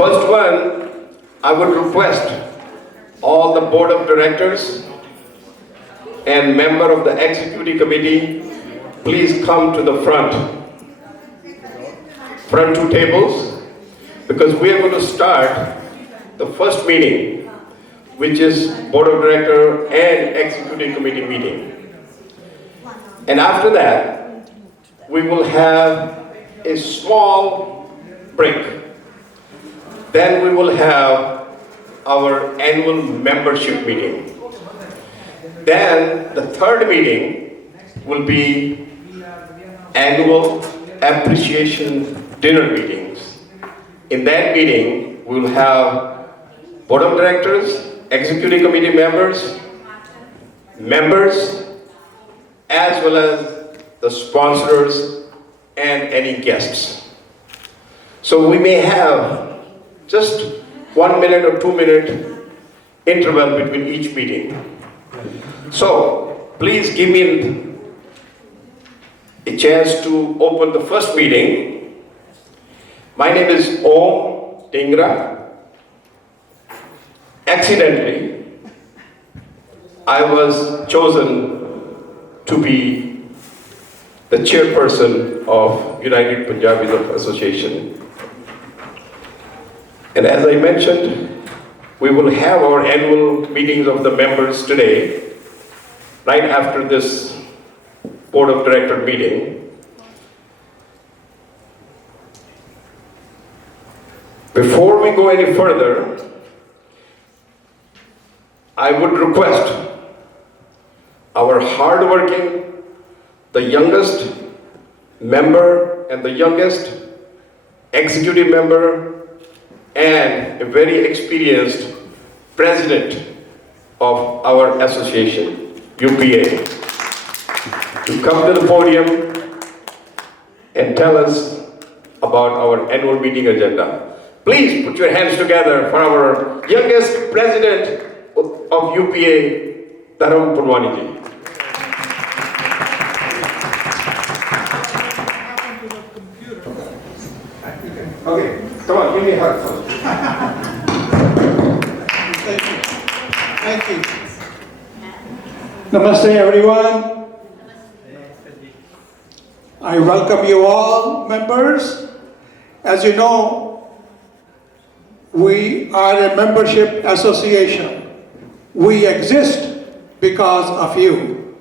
First one, I would request all the board of directors and member of the executive committee, please come to the front two tables, because we are going to start the first meeting, which is board of director and executive committee meeting. And after that, we will have a small break. Then we will have our annual membership meeting. Then the third meeting will be annual appreciation dinner meetings. In that meeting, we will have board of directors, executive committee members, as well as the sponsors and any guests. So we may have just 1 minute or 2 minute interval between each meeting. So please give me a chance to open the first meeting. My name is Om Dingra. Accidentally, I was chosen to be the chairperson of United Punjabis of Association. And as I mentioned, we will have our annual meetings of the members today, right after this board of director meeting. Before we go any further, I would request our hardworking, the youngest member and the youngest executive member and a very experienced president of our association, UPA, to come to the podium and tell us about our annual meeting agenda. Please put your hands together for our youngest president of UPA, Dharam Purwani ji. Okay, come on, give me a hug first. Thank you. Namaste, everyone. I welcome you all, members. As you know, we are a membership association. We exist because of you.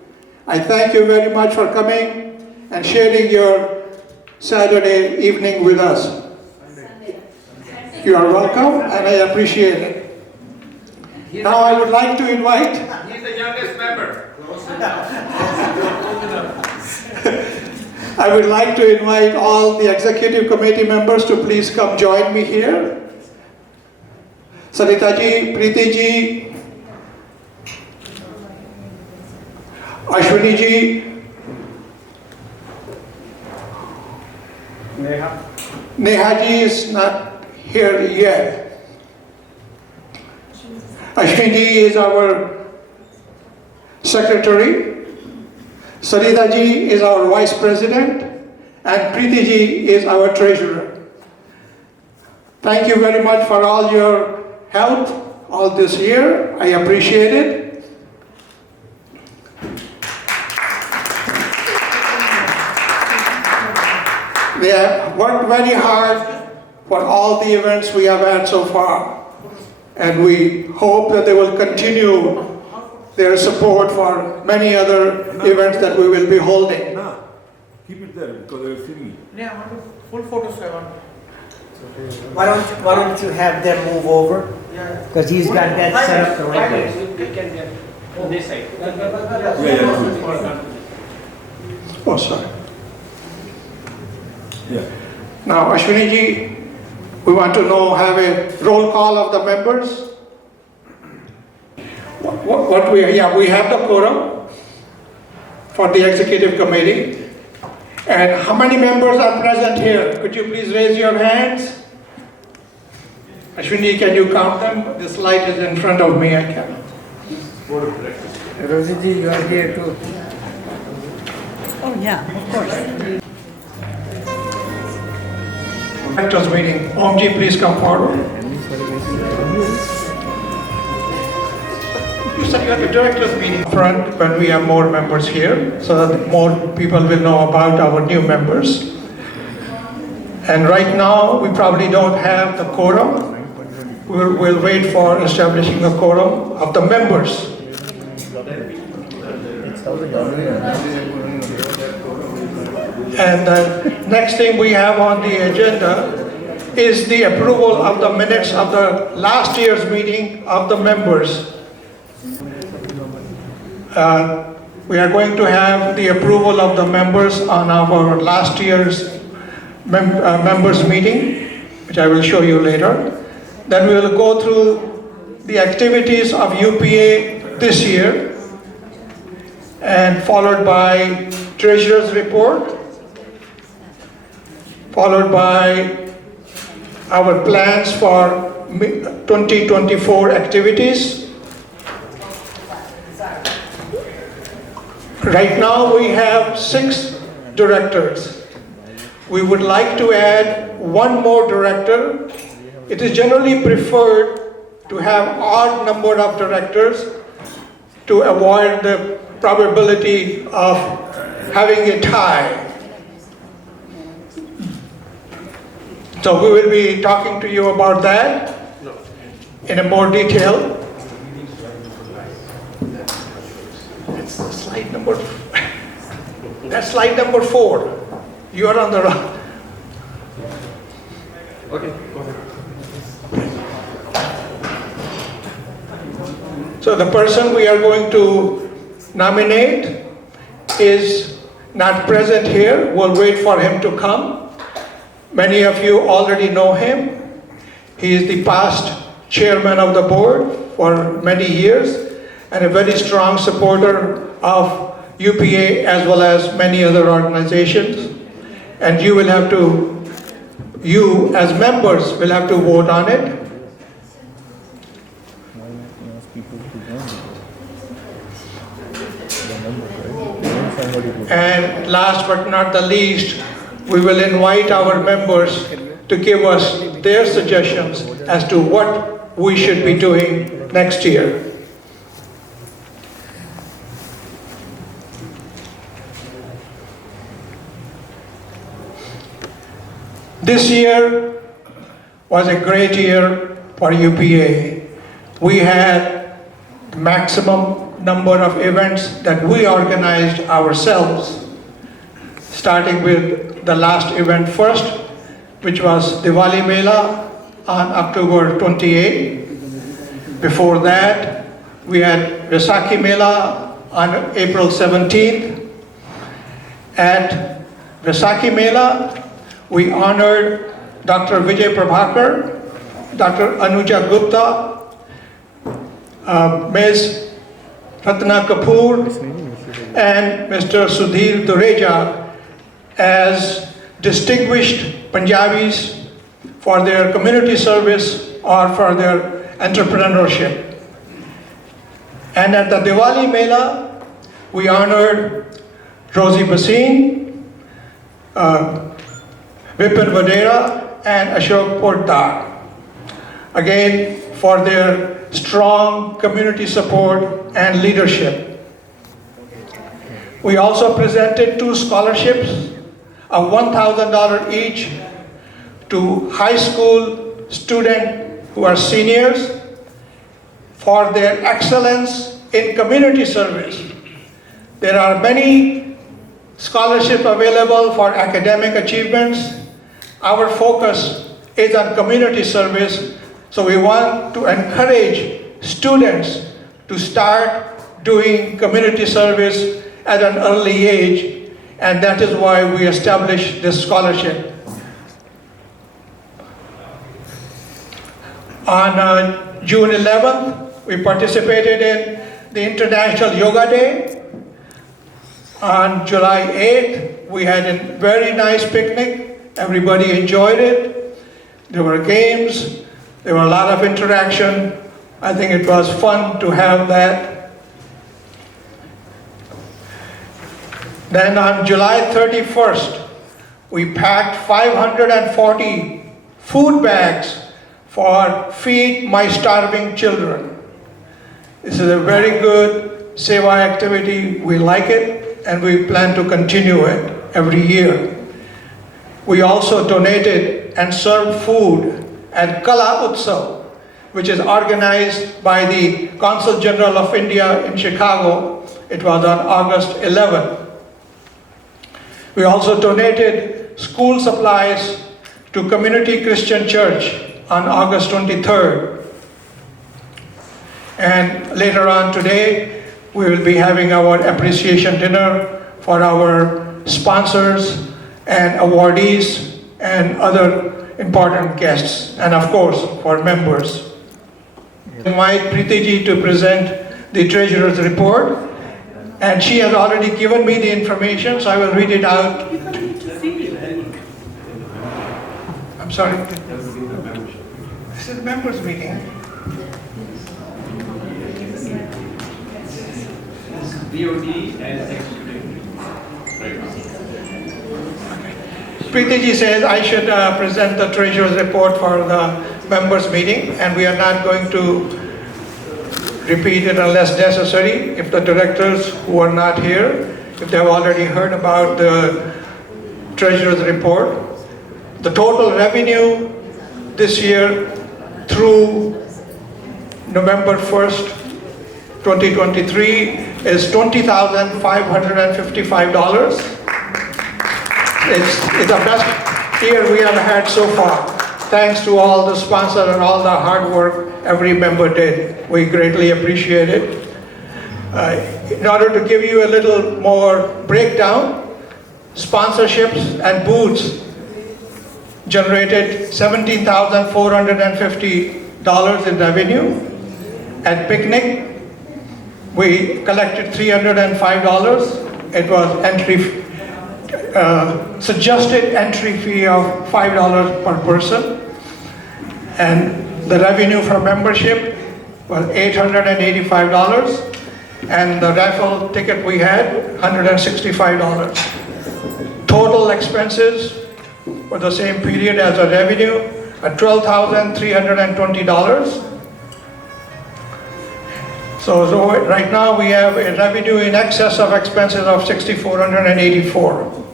I thank you very much for coming and sharing your Saturday evening with us. You are welcome, and I appreciate it. Now I would like to invite... He's the youngest member. I would like to invite all the executive committee members to please come join me here. Sarita ji, Preeti ji, Ashwini ji, Neha ji is not here yet. Ashton ji is our secretary, Sarita ji is our vice president, and Preeti ji is our treasurer. Thank you very much for all your help all this year. I appreciate it. They have worked very hard for all the events we have had so far. And we hope that they will continue their support for many other events that we will be holding. No, keep it there because they will see me. Yeah, I want full photos. I want. Why don't you have them move over? Yeah. Because he's got that set up the right way. You can get. This side. Yeah. Oh, sorry. Yeah. Now, Ashwini ji, we want to know, have a roll call of the members. We have the quorum for the executive committee. And how many members are present here? Could you please raise your hands? Ashwini, can you count them? This light is in front of me, I cannot. Rosie ji, you are here too. Oh, yeah, of course. Directors meeting. Omji, please come forward. You said you had a directors meeting front when we have more members here, so that more people will know about our new members. And right now, we probably don't have the quorum. We'll wait for establishing the quorum of the members. And the next thing we have on the agenda is the approval of the minutes of the last year's meeting of the members. We are going to have the approval of the members on our last year's members meeting, which I will show you later. Then we will go through the activities of UPA this year, and followed by Treasurer's report, followed by our plans for 2024 activities. Right now we have 6 directors. We would like to add 1 more director. It is generally preferred to have odd number of directors to avoid the probability of having a tie. So we will be talking to you about that in a more detail. It's slide number, that's slide number 4. You are on the wrong. Okay, go ahead. So the person we are going to nominate is not present here. We'll wait for him to come. Many of you already know him. He is the past chairman of the board for many years and a very strong supporter of UPA as well as many other organizations. And you will have to, you as members will have to vote on it. And last but not the least, we will invite our members to give us their suggestions as to what we should be doing next year. This year was a great year for UPA. We had maximum number of events that we organized ourselves, starting with the last event first, which was Diwali Mela on October 28. Before that, we had Vaisakhi Mela on April 17th. At Vaisakhi Mela, we honored Dr. Vijay Prabhakar, Dr. Anuja Gupta, Ms. Ratna Kapoor, and Mr. Sudhir Dureja as distinguished Punjabis for their community service or for their entrepreneurship. And at the Diwali Mela, we honored Rosie Basin, Vipin Vadera, and Ashok Portar, again for their strong community support and leadership. We also presented 2 scholarships of $1,000 each to high school students who are seniors for their excellence in community service. There are many scholarships available for academic achievements. Our focus is on community service, so we want to encourage students to start doing community service at an early age, and that is why we established this scholarship. On June 11th, we participated in the International Yoga Day. On July 8th, we had a very nice picnic. Everybody enjoyed it. There were games, there were a lot of interaction. I think it was fun to have that. Then on July 31st, we packed 540 food bags for Feed My Starving Children. This is a very good seva activity. We like it and we plan to continue it every year. We also donated and served food at Kala Utsav, which is organized by the Consul General of India in Chicago. It was on August 11th. We also donated school supplies to Community Christian Church on August 23rd. And later on today, we will be having our appreciation dinner for our sponsors and awardees and other important guests, and of course, for members. I invite Preeti ji to present the Treasurer's report, and she has already given me the information, so I will read it out. You don't need to see. I'm sorry. This is members' meeting. DOD and executive. Preeti ji says I should present the Treasurer's report for the members' meeting, and we are not going to repeat it unless necessary. If the directors who are not here, if they have already heard about the Treasurer's report, the total revenue this year through November 1st, 2023 is $20,555. It's the best year we have had so far, thanks to all the sponsors and all the hard work every member did. We greatly appreciate it. In order to give you a little more breakdown, sponsorships and booths generated $17,450 in revenue. At picnic, we collected $305. It was suggested entry fee of $5 per person. And the revenue for membership was $885. And the raffle ticket we had, $165. Total expenses for the same period as the revenue at $12,320. So right now we have a revenue in excess of expenses of $6,484.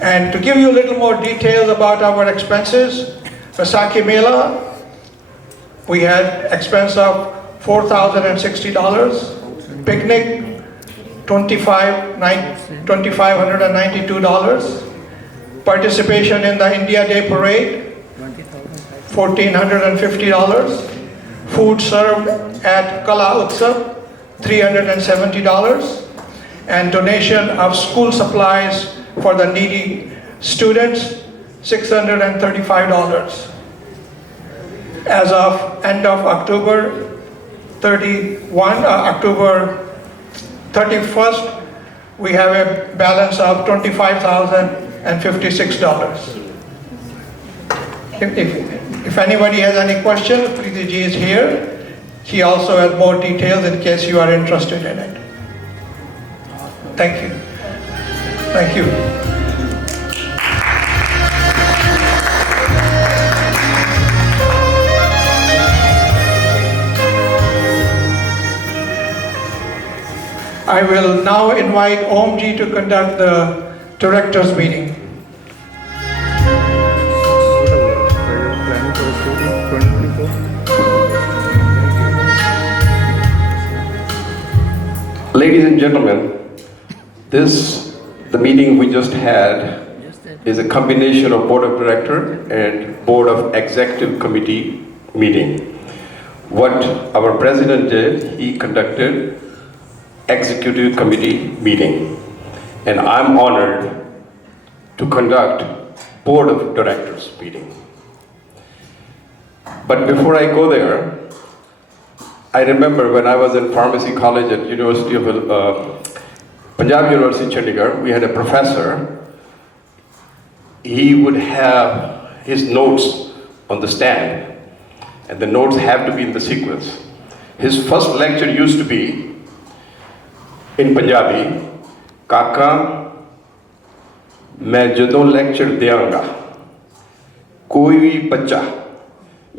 And to give you a little more details about our expenses, Vaisakhi Mela, we had expense of $4,060. Picnic, $2,592. Participation in the India Day Parade, $1,450. Food served at Kala Utsav, $370. And donation of school supplies for the needy students, $635. As of end of October 31st, we have a balance of $25,056. If anybody has any questions, Preeti ji is here. She also has more details in case you are interested in it. Thank you. Thank you. I will now invite Om ji to conduct the directors meeting. Ladies and gentlemen, the meeting we just had is a combination of Board of Director and Board of Executive Committee meeting. What our President did, he conducted Executive Committee meeting, and I'm honored to conduct Board of Directors meeting. But before I go there, I remember when I was in pharmacy college at University of Punjab University, Chandigarh, we had a professor. He would have his notes on the stand, and the notes have to be in the sequence. His first lecture used to be in Punjabi, Kaka, मैं जदों lecture देंगा कोई भी बच्चा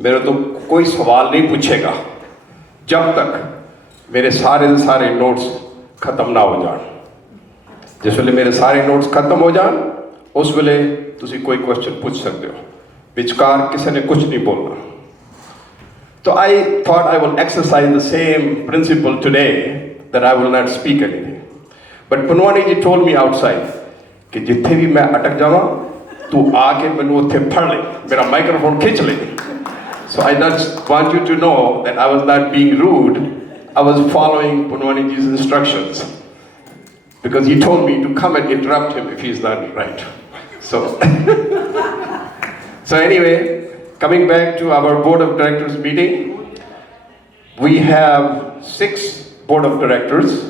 मेरे तो कोई सवाल नहीं पूछेगा जब तक मेरे सारे नोट्स खत्म ना हो जान जिस वेले मेरे सारे नोट्स खत्म हो जान उस वेले तुसी कोई क्वेश्चन पूछ सकते हो विचकार किसी ने कुछ नहीं बोलना तो I thought I will exercise the same principle today that I will not speak anything but Punwani ji told me outside कि जिथे भी मैं अटक जावा तू आके मैनू उत्थे फड़ ले मेरा माइक्रोफोन खींच ले so I just want you to know that I was not being rude I was following Punwani ji's instructions because he told me to come and interrupt him if he's not right so so anyway coming back to our board of directors meeting we have 6 board of directors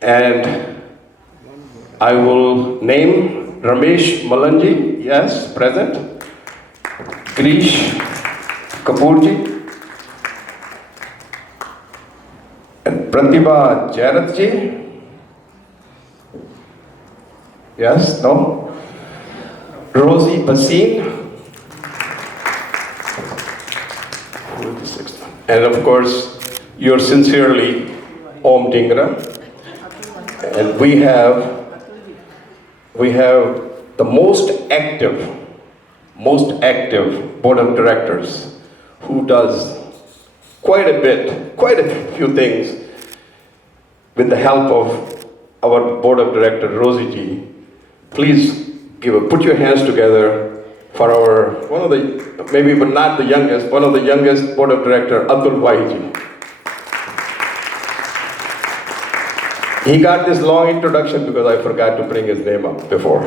and I will name Ramesh Malanji, yes, present. Grish Kapoorji. And Pratibha Jaratji. Yes, no? Rosie Basin. Who is the sixth one? And of course, yours sincerely, Om Dingra. And we have the most active board of directors who does quite a few things with the help of our board of director Rosie ji. Please put your hands together for our one of the maybe but not the youngest one of the youngest board of director Atul Bhai ji. He got this long introduction because I forgot to bring his name up before.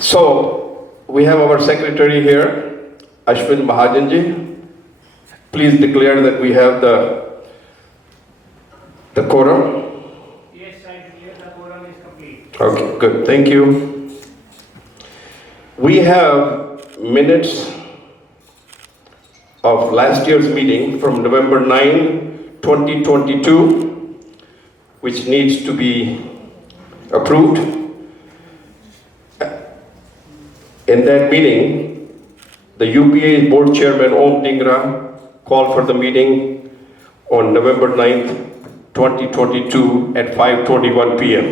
So, we have our secretary here, Ashton Mahajanji. Please declare that we have the quorum. Yes, I declare the quorum is complete. Okay, good, thank you. We have minutes of last year's meeting from November 9, 2022, which needs to be approved. In that meeting, the UPA board chairman Om Dingra called for the meeting on November 9th, 2022 at 5:21 p.m.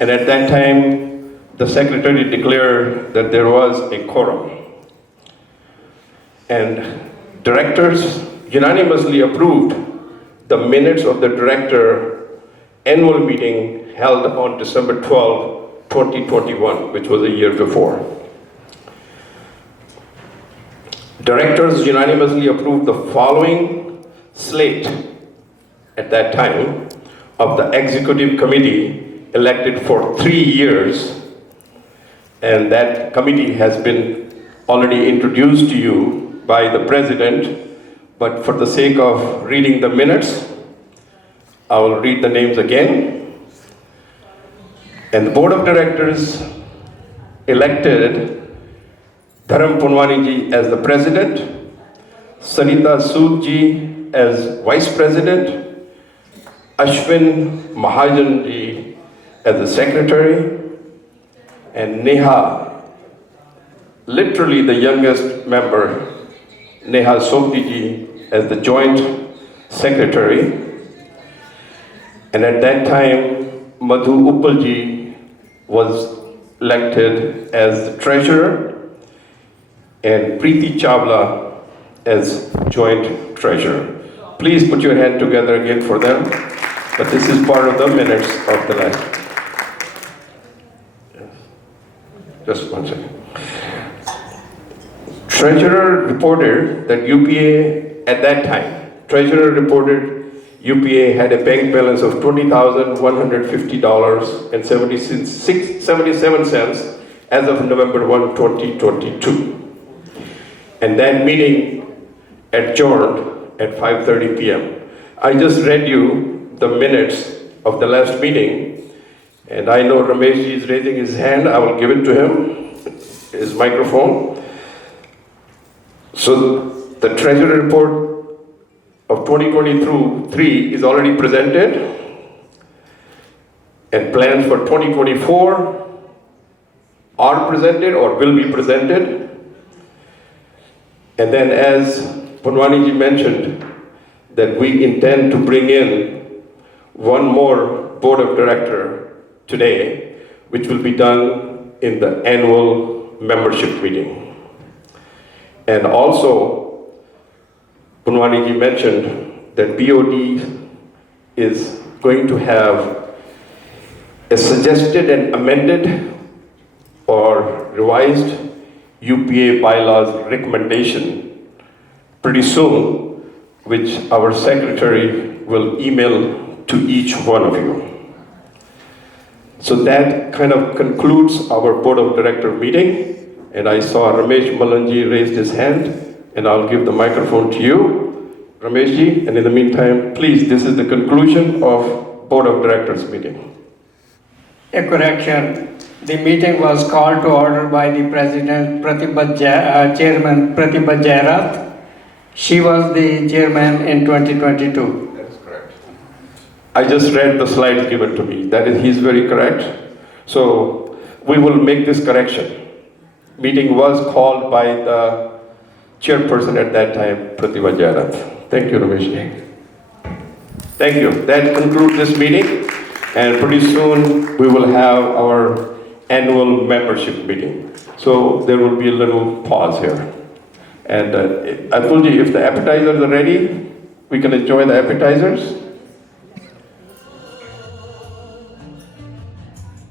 And at that time, the secretary declared that there was a quorum. And directors unanimously approved the minutes of the director annual meeting held on December 12, 2021, which was a year before. Directors unanimously approved the following slate at that time of the executive committee elected for 3 years, and that committee has been already introduced to you by the president. But for the sake of reading the minutes, I will read the names again. And the board of directors elected Dharam Punwani ji as the president, Sanita Sood ji as vice president, Ashwin Mahajan ji as the secretary, and Neha, literally the youngest member, Neha Sobdi ji as the joint secretary, and at that time Madhu Uppal ji was elected as the treasurer and Preeti Chawla as joint treasurer. Please put your hand together again for them, but this is part of the minutes of the last. Just one second. Treasurer reported that UPA at that time, Treasurer reported UPA had a bank balance of $20,150.77 as of November 1, 2022. And that meeting adjourned at 5:30 p.m. I just read you the minutes of the last meeting, and I know Rameshji is raising his hand. I will give it to him, his microphone. So the Treasury report of 2023 is already presented, and plans for 2024 are presented or will be presented. And then, as Punwaniji mentioned, that we intend to bring in one more board of director today, which will be done in the annual membership meeting. And also, Punwaniji mentioned that BOD is going to have a suggested and amended or revised UPA bylaws recommendation pretty soon, which our secretary will email to each one of you. So that kind of concludes our board of director meeting. And I saw Ramesh Malanji raised his hand, and I'll give the microphone to you, Rameshji. And in the meantime, please, this is the conclusion of board of directors meeting. A correction. The meeting was called to order by the Chairman Pratibha Jairath. She was the chairman in 2022. That is correct. I just read the slides given to me. That is, he's very correct. So we will make this correction. Meeting was called by the chairperson at that time, Pratibha Jairath. Thank you, Ramesh. Thank you. That concludes this meeting. And pretty soon we will have our annual membership meeting. So there will be a little pause here. And Atulji, if the appetizers are ready, we can enjoy the appetizers.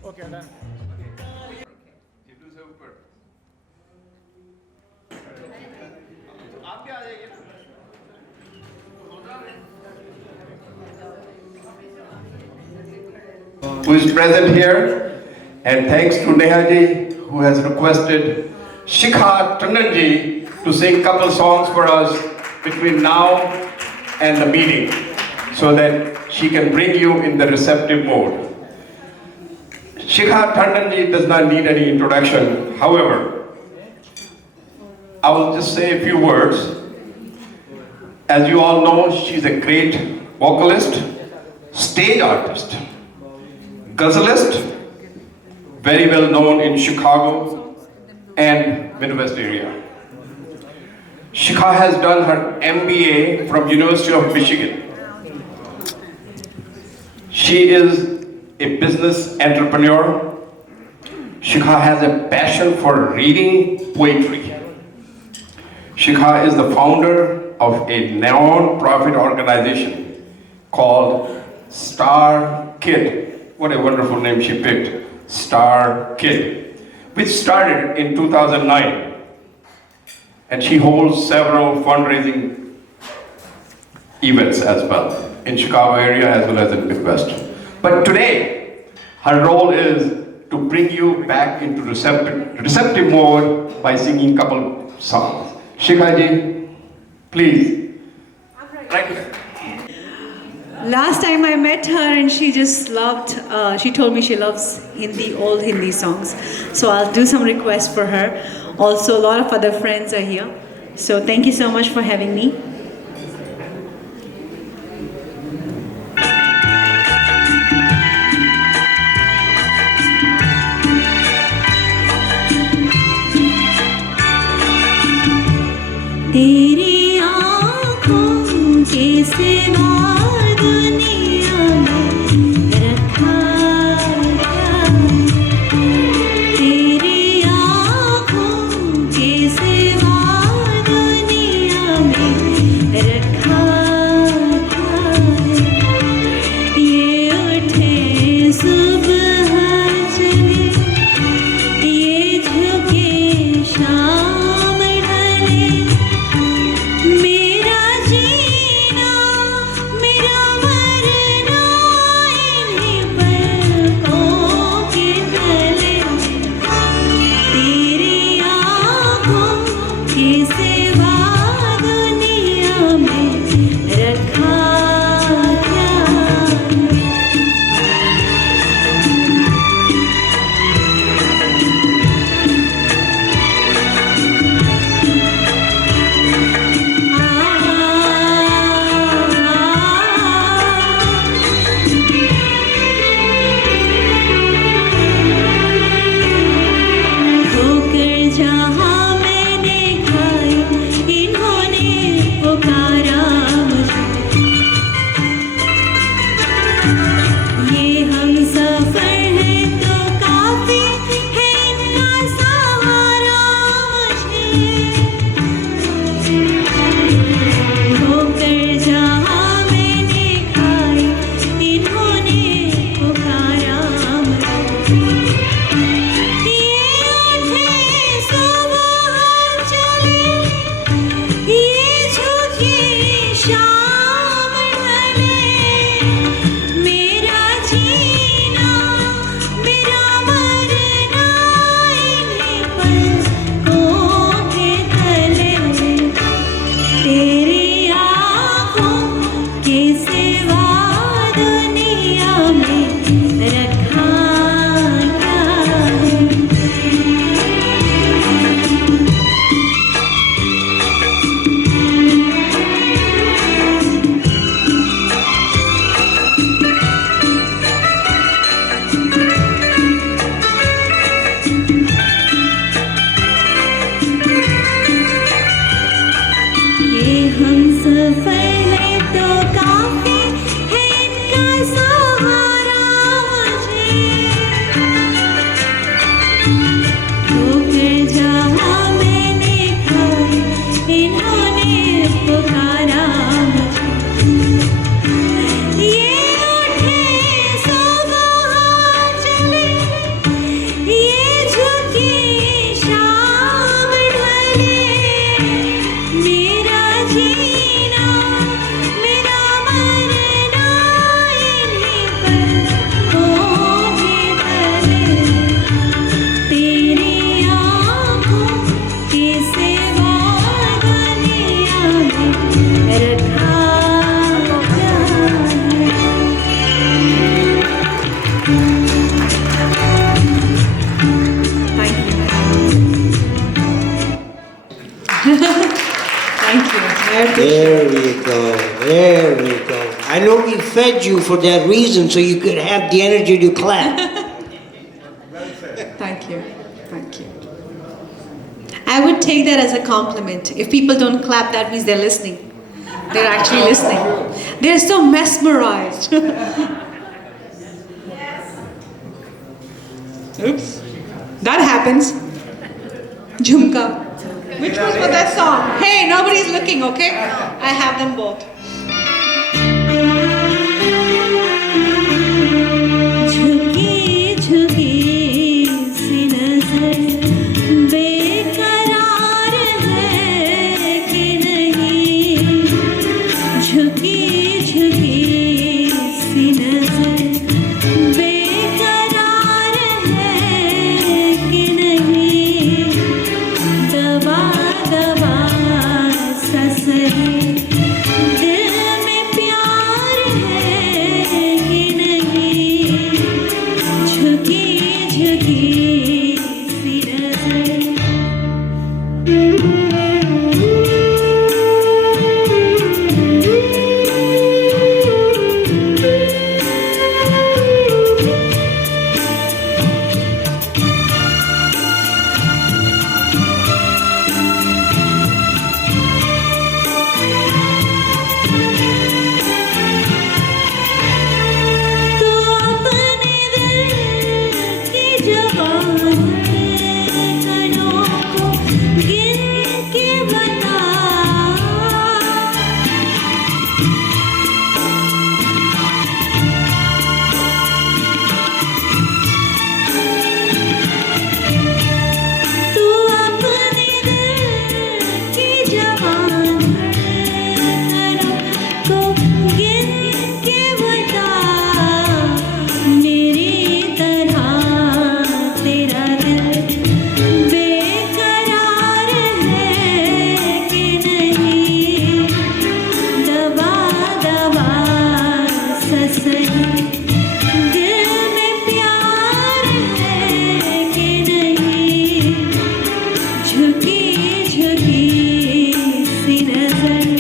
Okay, done. Who is present here, and thanks to Nehaji, who has requested Shikha Tandonji to sing couple songs for us between now and the meeting, so that she can bring you in the receptive mode. Shikha Tandonji does not need any introduction. However, I will just say a few words. As you all know, she's a great vocalist, stage artist, ghazalist, very well known in Chicago and Midwest area. Shikha has done her MBA from University of Michigan. She is a business entrepreneur. Shikha has a passion for reading poetry. Shikha is the founder of a non-profit organization called Star Kid. What a wonderful name she picked, Star Kid, which started in 2009. And she holds several fundraising events as well, in Chicago area as well as in Midwest. But today, her role is to bring you back into receptive mode by singing a couple songs. Shikhaji, please. Right. Last time I met her and she just loved, she told me she loves Hindi, old Hindi songs. So I'll do some requests for her. Also, a lot of other friends are here. So thank you so much for having me. तेरी आँखों के सिवा दुनिया में रखा क्या, तेरी आँखों के सिवा दुनिया में रखा क्या, ये उठे सुबह चले, ये झुके शाम ढले, मेरा जी रखा क्या होकर जहाँ मैंने खाई इन्होंने पुकारा मुझे ये हम सफर है तो काफी है इनका सहारा मुझे होकर जहाँ मैंने खाई इन्होंने पुकारा मुझे ये उठे सुबह चले ये झुके शाम ढले मेरा जीना मेरा मरना इन्हीं पलकों के तले तेरी आँखों के सिवा दुनिया में रखा क्या है ये हम सफर है तो काफी है इनका सहारा मुझे होकर जहाँ मैंने खाई इन्होंने पुकारा मुझे ये उठे सुबह चले ये झुके शाम ढले मेरा जीना मेरा मरना इन्हीं पलकों के तले तेरी आँखों के सिवा दुनिया में रखा क्या Thank you. There we go. There we go. I know we fed you for that reason so you could have the energy to clap. Thank you. Thank you. I would take that as a compliment. If people don't clap, that means they're listening. They're actually listening. They're so mesmerized. Oops. That happens. Jhumka. Which was for that song? Hey, nobody's looking, okay? I have them both. झुकी झुकी सी नजर बेकरार है कि नहीं झुकी झुकी सी नजर बेकरार है कि नहीं दबा दबा सा सही दिल सही दिल में प्यार है कि नहीं झुकी झुकी सी नजर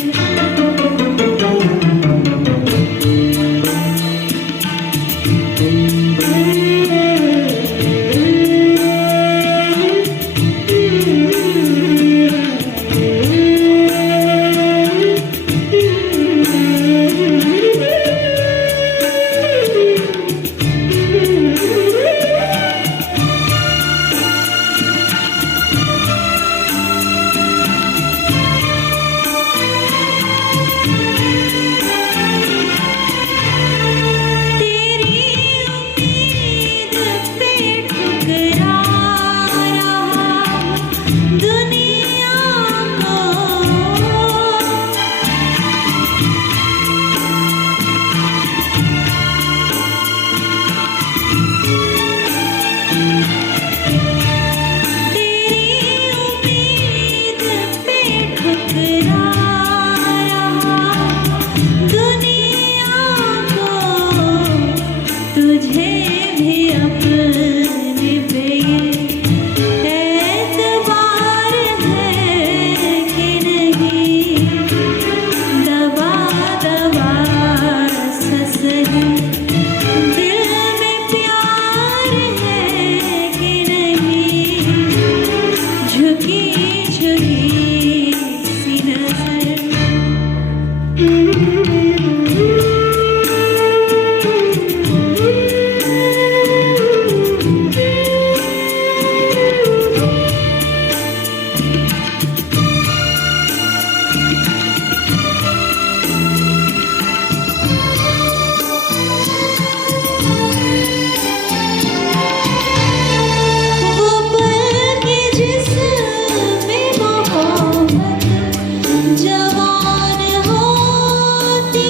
जवान होती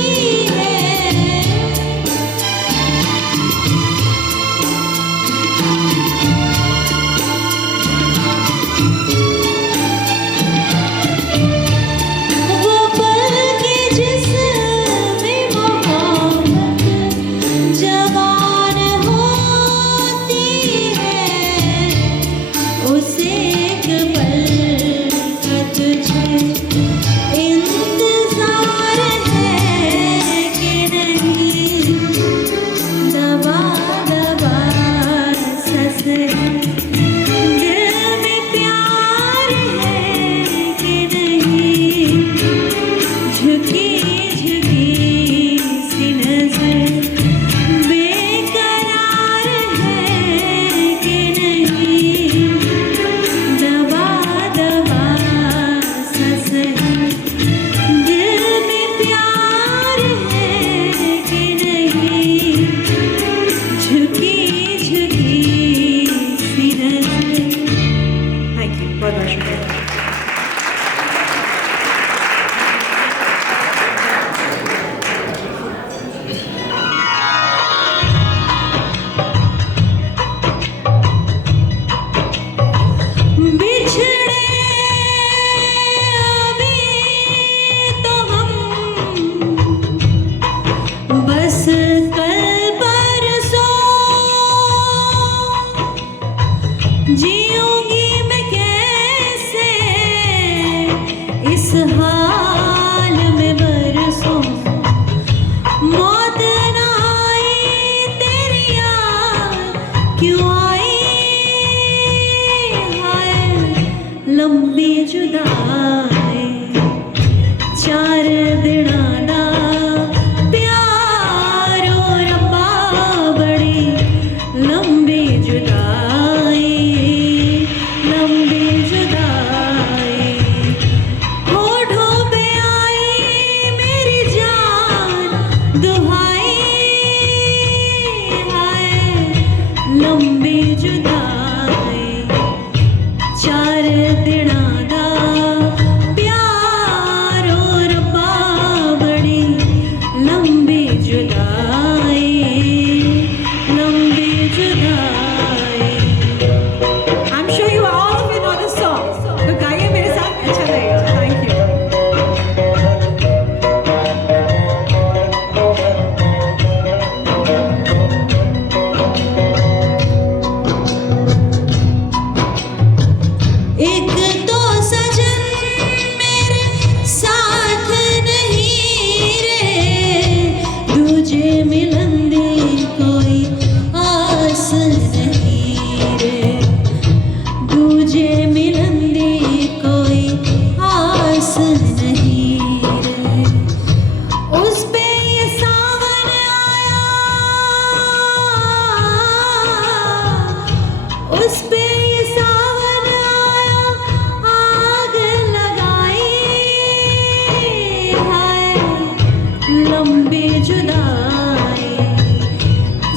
लंबी जुदाई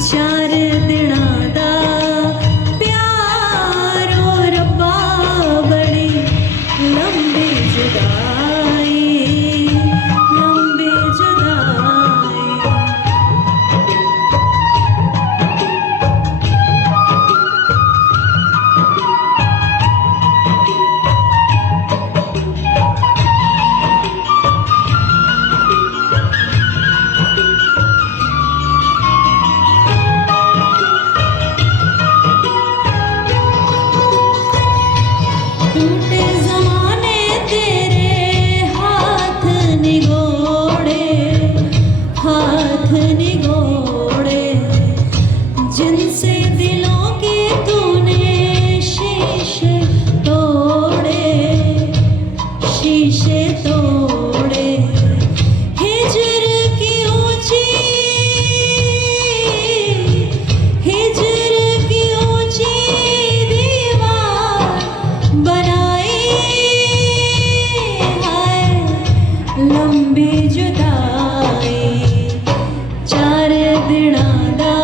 4 दिनां दा प्यार ओ रब्बा बड़ी लंबी जुदाई लंबी जुदाई टूटे ज़माने तेरे हाथ निगोड़े जिनसे दिलों के तूने शीशे तोड़े हिजर की ऊंची दीवार बनाई है लंबी जुदाई 4 दिनां दा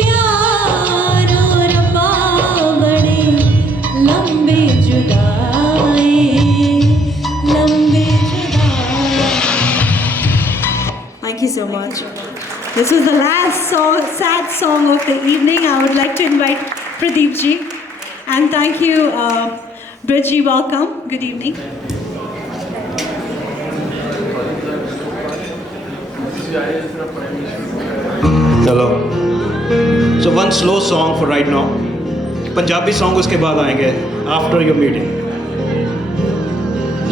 प्यार ओ रब्बा बड़ी लंबी जुदाई लंबी जुदाई Thank you so much. This was the last sad song of the evening. I would like to invite Pradeep ji. And thank you, Bridgie, welcome. Good evening. चलो so one slow song for right now. Punjabi song उसके बाद आएंगे after your meeting.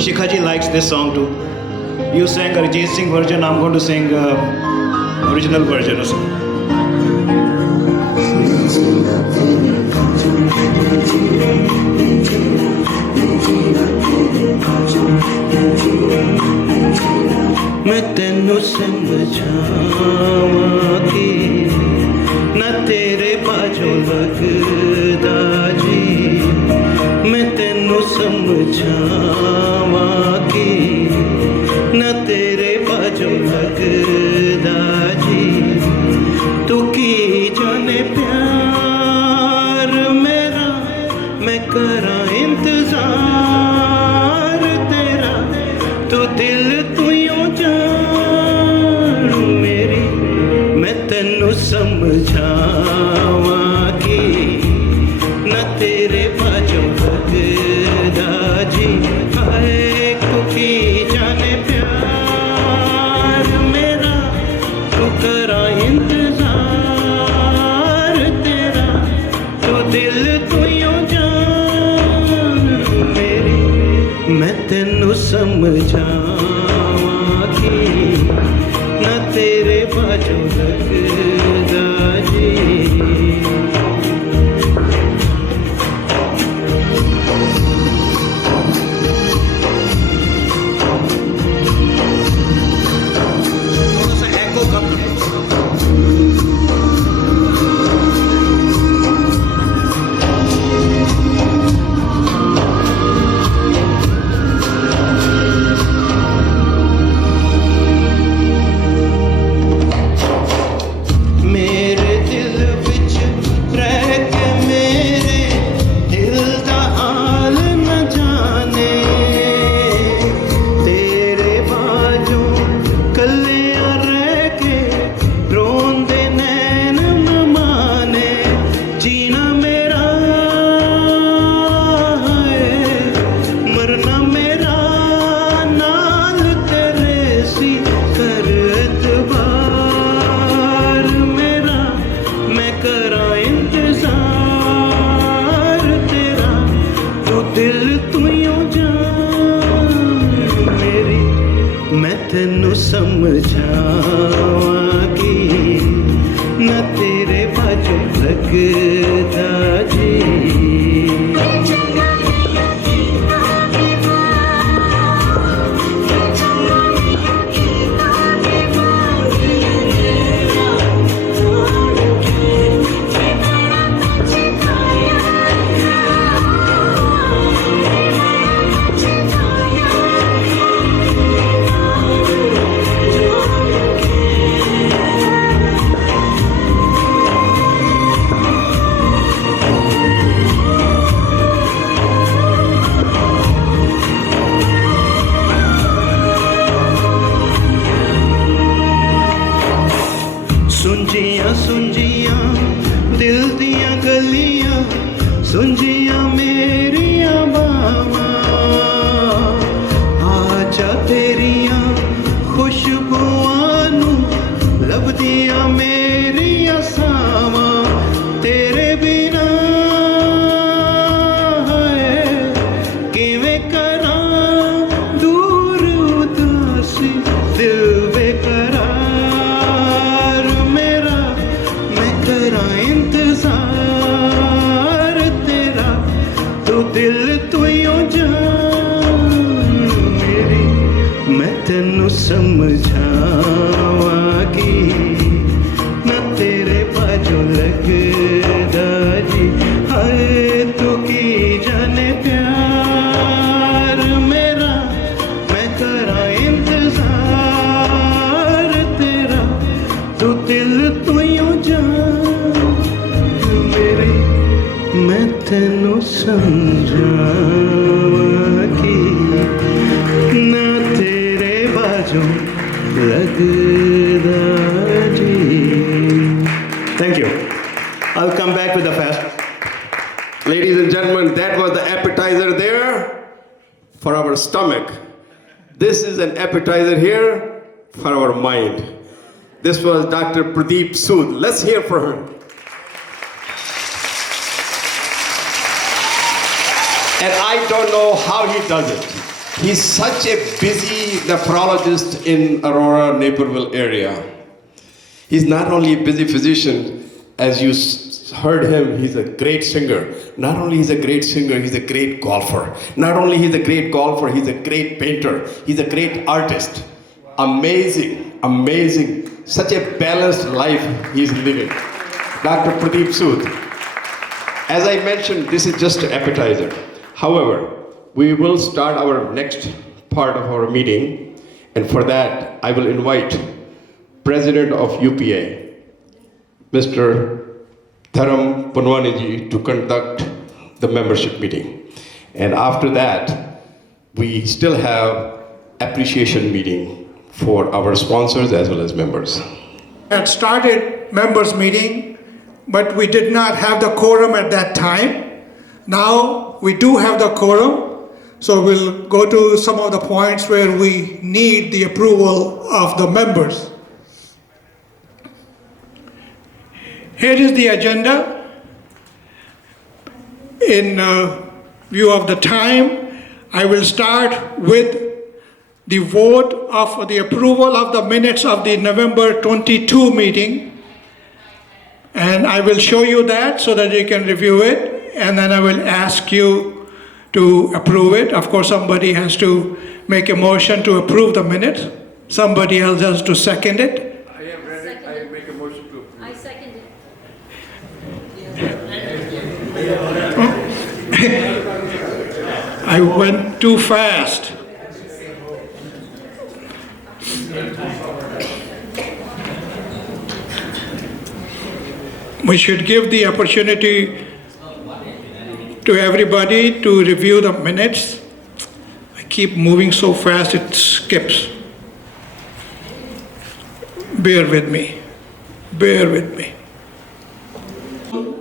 Shikha ji likes this song too. You sang Arijit Singh version, I'm going to sing original version also. मैं तेनू समझावां कि ना तेरे बाजू लगदा जी मैं तेनू समझावां कि ना तेरे बाजू लगदा जी तू की जाने प्यार मेरा मैं करा इंतजार तेरा तू दिल तू यूं जान मेरी मैं तेनू समझावां कि ना तेरे बाजू लगदा जी हाय तू की जाने प्यार मेरा तू करा इंतजार तेरा तू दिल तू यूं जान मेरी मैं तेनू समझावां कि ना तेरे बाजू लगदा जी थोड़ा सा echo कम करो। मेरे दिल विच रह के मेरे दिल दा हाल न जाने तेरे बाजू कल्लियां रह के रोंदे नैन न माने जीना मेरा है मरना मेरा नाल तेरे सी कर एतबार मेरा मैं करा इंतजार तेरा तू दिल तू यूं जान मेरी मैं तेनू समझावां कि ना तेरे बाजू लगदा जी ਆਂਖੋਆਂ ਨੂੰ ਲੱਭਦੀਆਂ ਮੇਰੀਆਂ ਸਾਵਾਂ ਤੇਰੇ ਬਿਨਾ ਹੈ ਕਿਵੇਂ ਕਰਾਂ ਦੂਰ ਉਦਾਸੀ ਦਿਲ ਬੇਕਰਾਰ ਮੇਰਾ ਮੈਂ ਕਰਾਂ ਇੰਤਜ਼ਾਰ ਤੇਰਾ ਤੂੰ ਦਿਲ ਤੋਂ ਯੋਂ ਜਾਨ ਮੇਰੀ ਮੈਂ ਤੈਨੂੰ ਸਮਝਾਵਾਂ ਕਿ ਨਾ ਤੇਰੇ ਬਾਝੋਂ ਲੱਗਦਾ ਜੀ ਹਾਏ ਤੂੰ ਕੀ ਜਾਣੇ ਪਿਆਰ ਮੇਰਾ ਮੈਂ ਕਰਾਂ ਇੰਤਜ਼ਾਰ ਤੇਰਾ ਤੂੰ ਦਿਲ ਤੋਂ ਯੋਂ ਜਾਨ ਮੇਰੀ ਮੈਂ ਤੈਨੂੰ ਸਮਝਾਵਾਂ ਕਿ ਨਾ ਤੇਰੇ ਬਾਝੋਂ ਲੱਗਦਾ ਜੀ thank you I'll come back with the fast. Ladies and gentlemen, that was the appetizer there for our stomach. This is an appetizer here for our mind. This was Dr. Pradeep Sood. Let's hear for him. And I don't know how he does it. He's such a busy nephrologist in Aurora, Naperville area. He's not only a busy physician, as you heard him, he's a great singer. Not only he's a great singer, he's a great golfer. Not only he's a great golfer, he's a great painter. He's a great artist. Amazing, amazing. Such a balanced life he's living. Dr. Pradeep Sood. As I mentioned, this is just an appetizer. However, we will start our next part of our meeting, and for that, I will invite President of UPA, Mr. Dharam Punwaniji, to conduct the membership meeting. And after that, we still have appreciation meeting for our sponsors as well as members. Had started members meeting, but we did not have the quorum at that time. Now we do have the quorum, so we'll go to some of the points where we need the approval of the members. Here is the agenda. In view of the time, I will start with the vote of the approval of the minutes of the November 22 meeting. And I will show you that so that you can review it. And then I will ask you to approve it. Of course, somebody has to make a motion to approve the minutes. Somebody else has to second it. I am ready. I make a motion to approve. I second it. I went too fast. We should give the opportunity to everybody to review the minutes. I keep moving so fast it skips. Bear with me. Bear with me.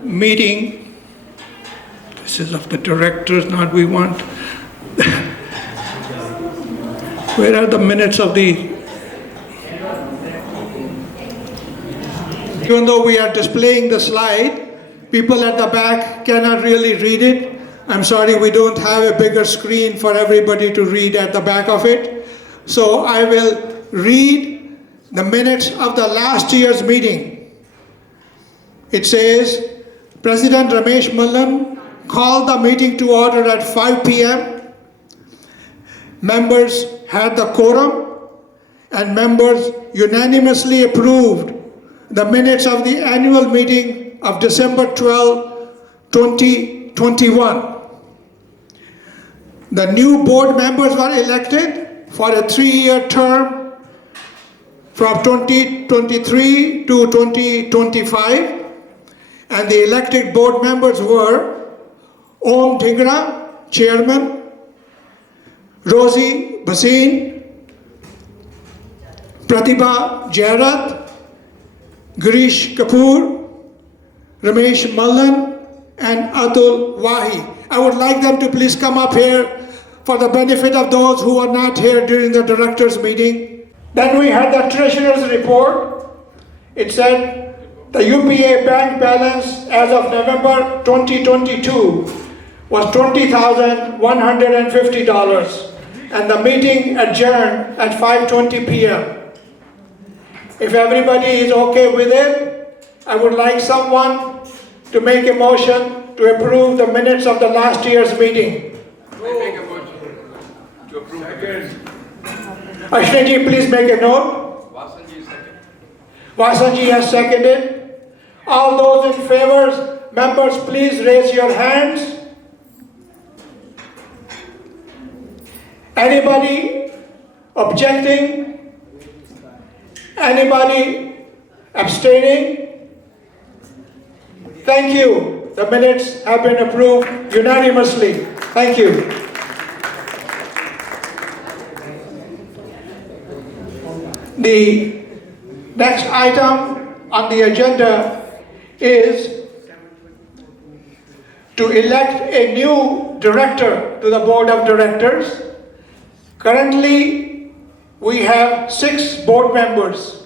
Meeting. This is of the directors, not we want. Where are the minutes of the... Even though we are displaying the slide, people at the back cannot really read it. I'm sorry, we don't have a bigger screen for everybody to read at the back of it. So I will read the minutes of the last year's meeting. It says, President Ramesh Mallan called the meeting to order at 5 p.m. Members had the quorum, and members unanimously approved the minutes of the annual meeting of December 12, 2021. The new board members were elected for a 3-year term from 2023 to 2025, and the elected board members were Om Dhingra, Chairman, Rosie Bhasin, Pratibha Jairath, Girish Kapoor, Ramesh Mallan, and Atul Wahi. I would like them to please come up here for the benefit of those who are not here during the directors' meeting. Then we had the treasurer's report. It said the UPA bank balance as of November 2022 was $20,150, and the meeting adjourned at 5:20 p.m. If everybody is okay with it, I would like someone to make a motion to approve the minutes of the last year's meeting. I make a motion to approve the minutes. Ashton, please make a note. Vasanji second. Vasanji has seconded. All those in favor, members, please raise your hands. Anybody objecting? Anybody abstaining? Thank you. The minutes have been approved unanimously. Thank you. The next item on the agenda is to elect a new director to the board of directors. Currently, we have 6 board members.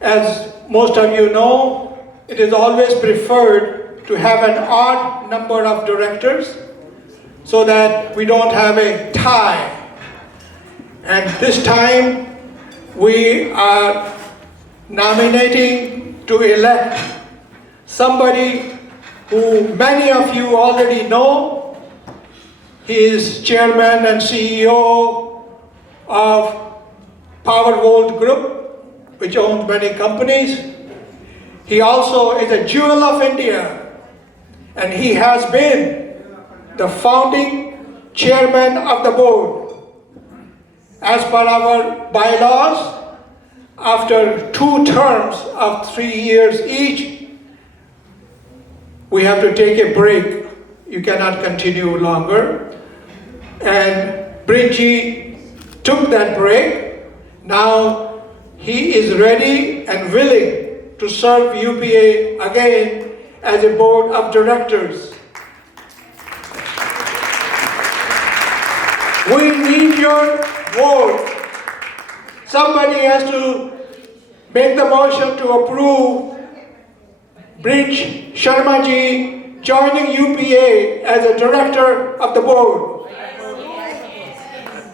As most of you know, it is always preferred to have an odd number of directors so that we don't have a tie. And this time, we are nominating to elect somebody who many of you already know. He is chairman and CEO of Powervolt Group, which owns many companies. He also is a jewel of India, and he has been the founding chairman of the board. As per our bylaws, after 2 terms of 3 years each, we have to take a break. You cannot continue longer. And Bridgie took that break. Now he is ready and willing to serve UPA again as a board of directors. We need your vote. Somebody has to make the motion to approve Bridge Sharmaji joining UPA as a director of the board.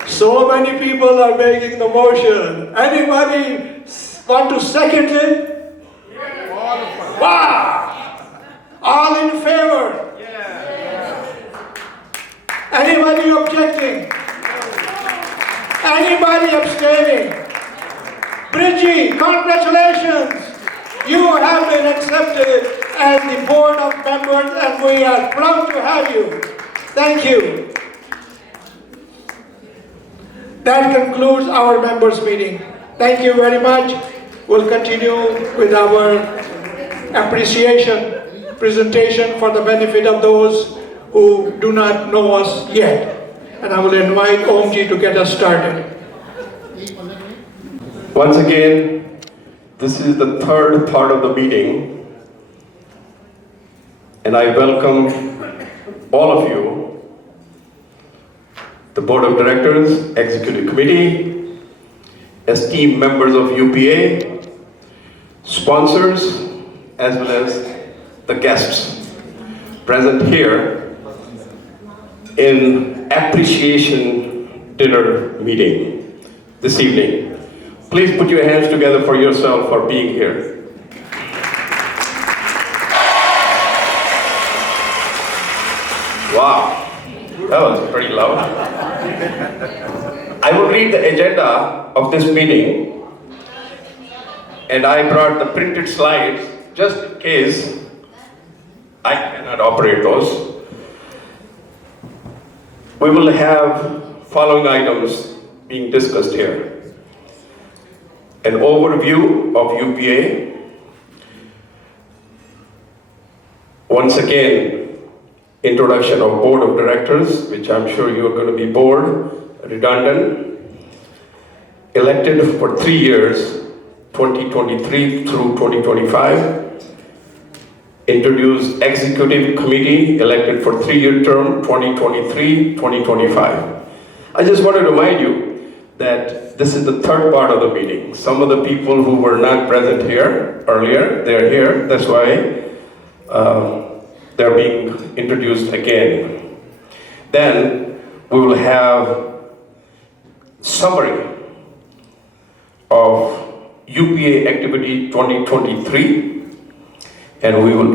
So many people are making the motion. Anybody want to second it? Wow! All in favor? Anybody objecting? Anybody abstaining? Bridgie, congratulations! You have been accepted as the board of members, and we are proud to have you. Thank you. That concludes our members' meeting. Thank you very much. We'll continue with our appreciation presentation for the benefit of those who do not know us yet. And I will invite Omji to get us started. Once again, this is the 3rd part of the meeting, and I welcome all of you, the Board of Directors, Executive Committee, esteemed members of UPA, sponsors, as well as the guests present here in appreciation dinner meeting this evening. Please put your hands together for yourself for being here. Wow, that was pretty loud. I will read the agenda of this meeting, and I brought the printed slides just in case I cannot operate those. We will have following items being discussed here. An overview of UPA. Once again, introduction of Board of Directors, which I'm sure you are going to be bored, redundant. Elected for 3 years, 2023 through 2025. Introduced Executive Committee, elected for 3-year term, 2023-2025. I just want to remind you that this is the third part of the meeting. Some of the people who were not present here earlier, they're here. That's why they're being introduced again. Then we will have summary of UPA Activity 2023, and we will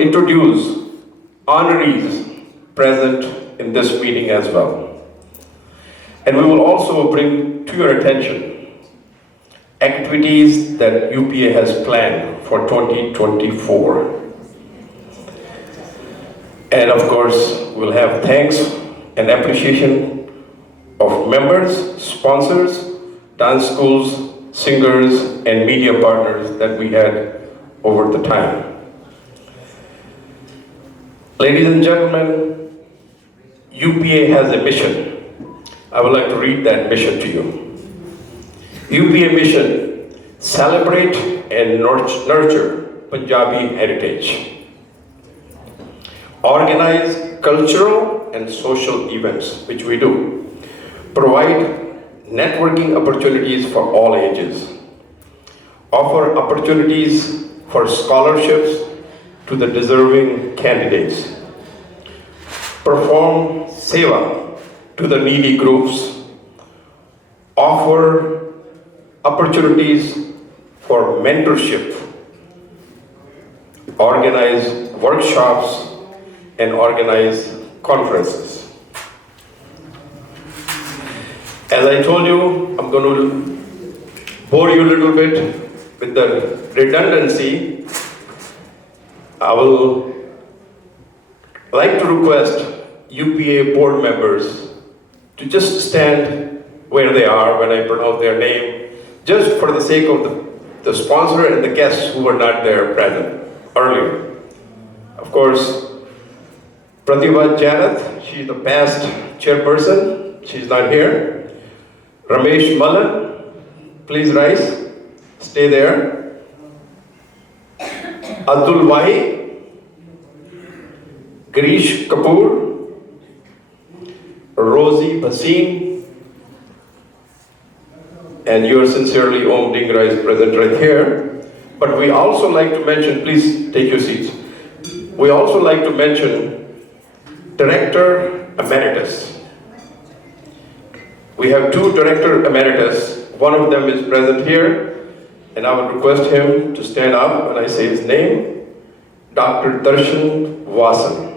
introduce honorees present in this meeting as well. And we will also bring to your attention activities that UPA has planned for 2024. And of course, we'll have thanks and appreciation of members, sponsors, dance schools, singers, and media partners that we had over the time. Ladies and gentlemen, UPA has a mission. I would like to read that mission to you. UPA mission: celebrate and nurture Punjabi heritage. Organize cultural and social events, which we do. Provide networking opportunities for all ages. Offer opportunities for scholarships to the deserving candidates. Perform seva to the needy groups. Offer opportunities for mentorship. Organize workshops and organize conferences. As I told you, I'm going to bore you a little bit with the redundancy. I will like to request UPA board members to just stand where they are when I pronounce their name, just for the sake of the sponsor and the guests who were not there present earlier. Of course, Pratibha Janath, she's the past chairperson, she's not here. Ramesh Mallan, please rise, stay there. Atul Wahi, Girish Kapoor, Rosie Bhasin, and yours sincerely, Om Dhingra, is present right here. But we also like to mention, please take your seats. We also like to mention Director Emeritus. We have two Director Emeritus. One of them is present here, and I would request him to stand up when I say his name, Dr. Darshan Vasan.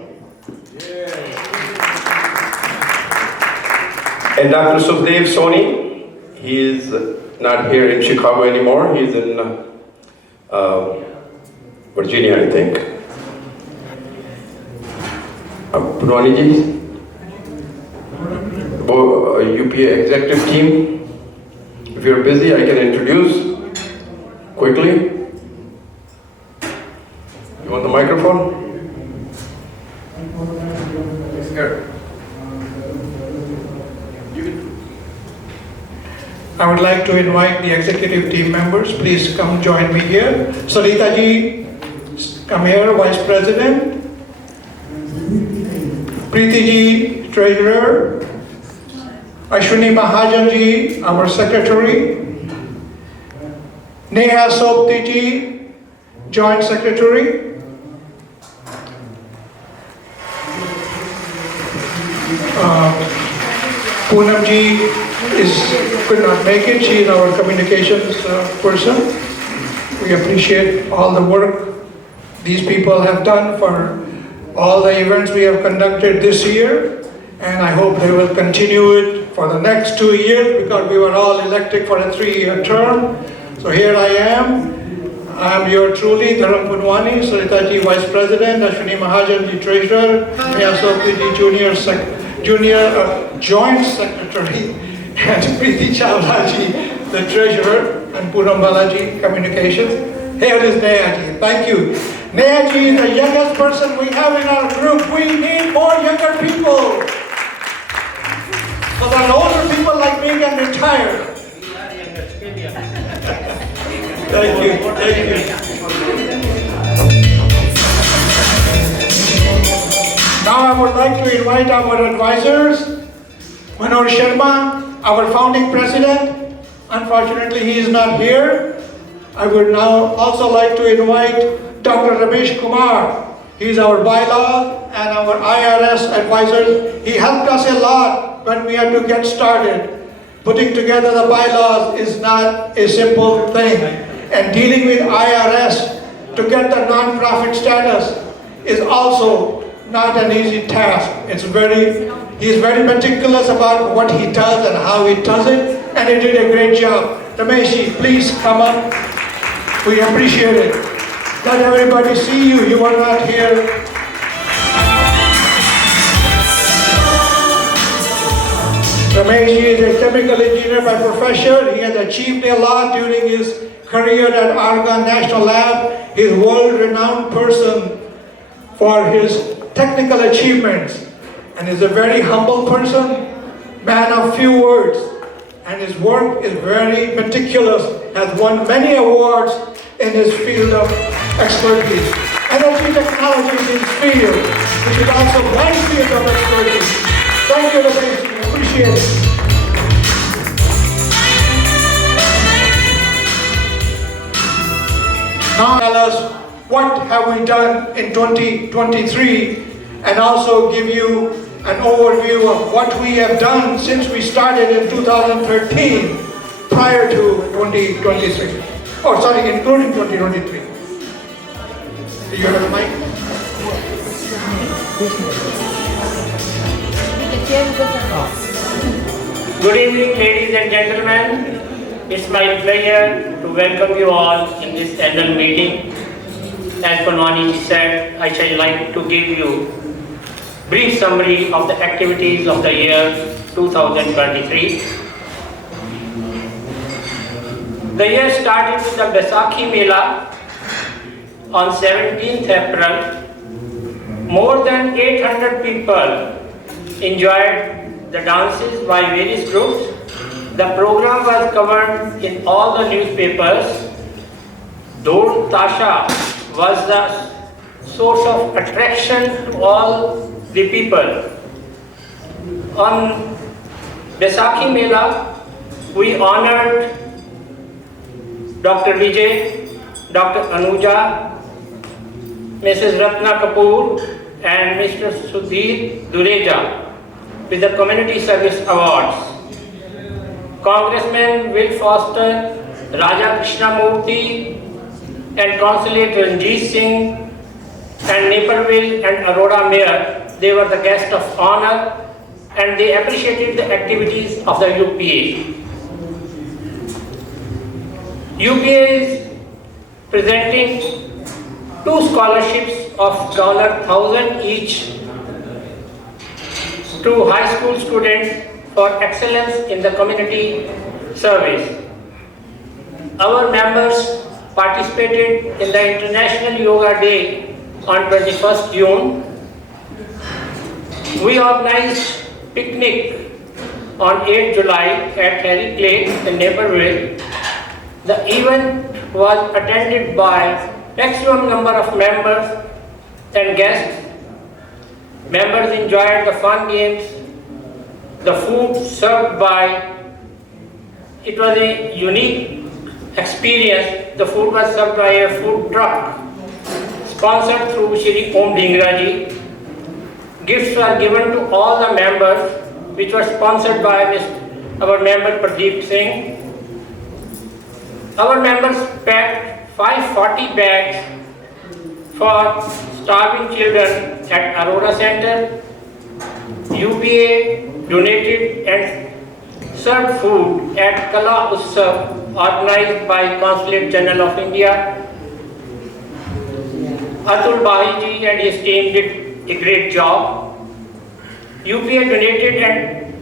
And Dr. Sukhdev Soni, he is not here in Chicago anymore. He's in Virginia, I think. Punwani ji, UPA executive team. If you're busy, I can introduce quickly. You want the microphone? Yes, sir. I would like to invite the executive team members. Please come join me here. Sarita ji, come here, Vice President. Preeti ji, Treasurer. Ashwini Mahajan ji, our Secretary. Neha Sopti ji, Joint Secretary. Poonam ji could not make it. She is our communications person. We appreciate all the work these people have done for all the events we have conducted this year, and I hope they will continue it for the next 2 years, because we were all elected for a 3-year term. So here I am. I am your truly Dharam Punwani, Sarita ji Vice President, Ashwini Mahajan ji Treasurer, Neha Sopti ji Joint Secretary, and Preeti Chawla ji, the Treasurer, and Puram Balaji, Communications. Here is Neha ji. Thank you. Neha ji is the youngest person we have in our group. We need more younger people, so that older people like me can retire. Thank you. Thank you. Now I would like to invite our advisors. Manoj Sharma, our founding president. Unfortunately, he is not here. I would now also like to invite Dr. Ramesh Kumar. He is our bylaw and our IRS advisor. He helped us a lot when we had to get started. Putting together the bylaws is not a simple thing. And dealing with IRS to get the non-profit status is also not an easy task. He is very meticulous about what he does and how he does it, and he did a great job. Ramesh, please come up. We appreciate it. Let everybody see you. You are not here. Ramesh is a chemical engineer by profession. He has achieved a lot during his career at Argonne National Lab. He is a world-renowned person for his technical achievements, and is a very humble person, man of few words, and his work is very meticulous, has won many awards in his field of expertise. Energy technology is his field, which is also my field of expertise. Thank you, Ramesh. Appreciate it. Now tell us what have we done in 2023, and also give you an overview of what we have done since we started in 2013 prior to 2023. Oh, sorry, including 2023. Do you have a mic? Good evening, ladies and gentlemen. It's my pleasure to welcome you all in this annual meeting. As Panwani said, I shall like to give you brief summary of the activities of the year 2023. The year started with the Baisakhi Mela on 17th April. More than 800 people enjoyed the dances by various groups. The program was covered in all the newspapers. Dol Tasha was the source of attraction to all the people. On Baisakhi Mela, we honored Dr. Vijay, Dr. Anuja, Mrs. Ratna Kapoor, and Mr. Sudhir Dureja with the Community Service Awards. Congressman Will Foster, Raja Krishnamurthy, and Consulate Ranjit Singh, and Naperville and Aurora Mayor, they were the guests of honor, and they appreciated the activities of the UPA. UPA is presenting 2 scholarships of $1,000 each to high school students for excellence in the community service. Our members participated in the International Yoga Day on 21st June. We organized picnic on 8th July at Harry Clay in Naperville. The event was attended by maximum number of members and guests. Members enjoyed the fun games, the food served by, it was a unique experience. The food was served by a food truck sponsored through Shri Om Dhingra ji. Gifts were given to all the members, which were sponsored by our member Pradeep Singh. Our members packed 540 bags for starving children at Aurora Center. UPA donated and served food at Kala Utsav organized by Consulate General of India. Atul Bahiji and his team did a great job. UPA donated and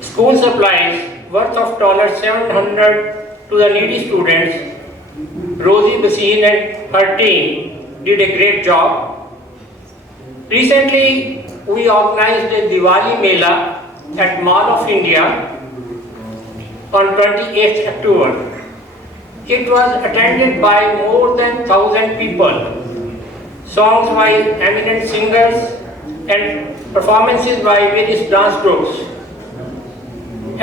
school supplies worth of $700 to the needy students. Rosie Baseen and her team did a great job. Recently, we organized a Diwali Mela at Mall of India on 28th October. It was attended by more than 1,000 people. Songs by eminent singers and performances by various dance groups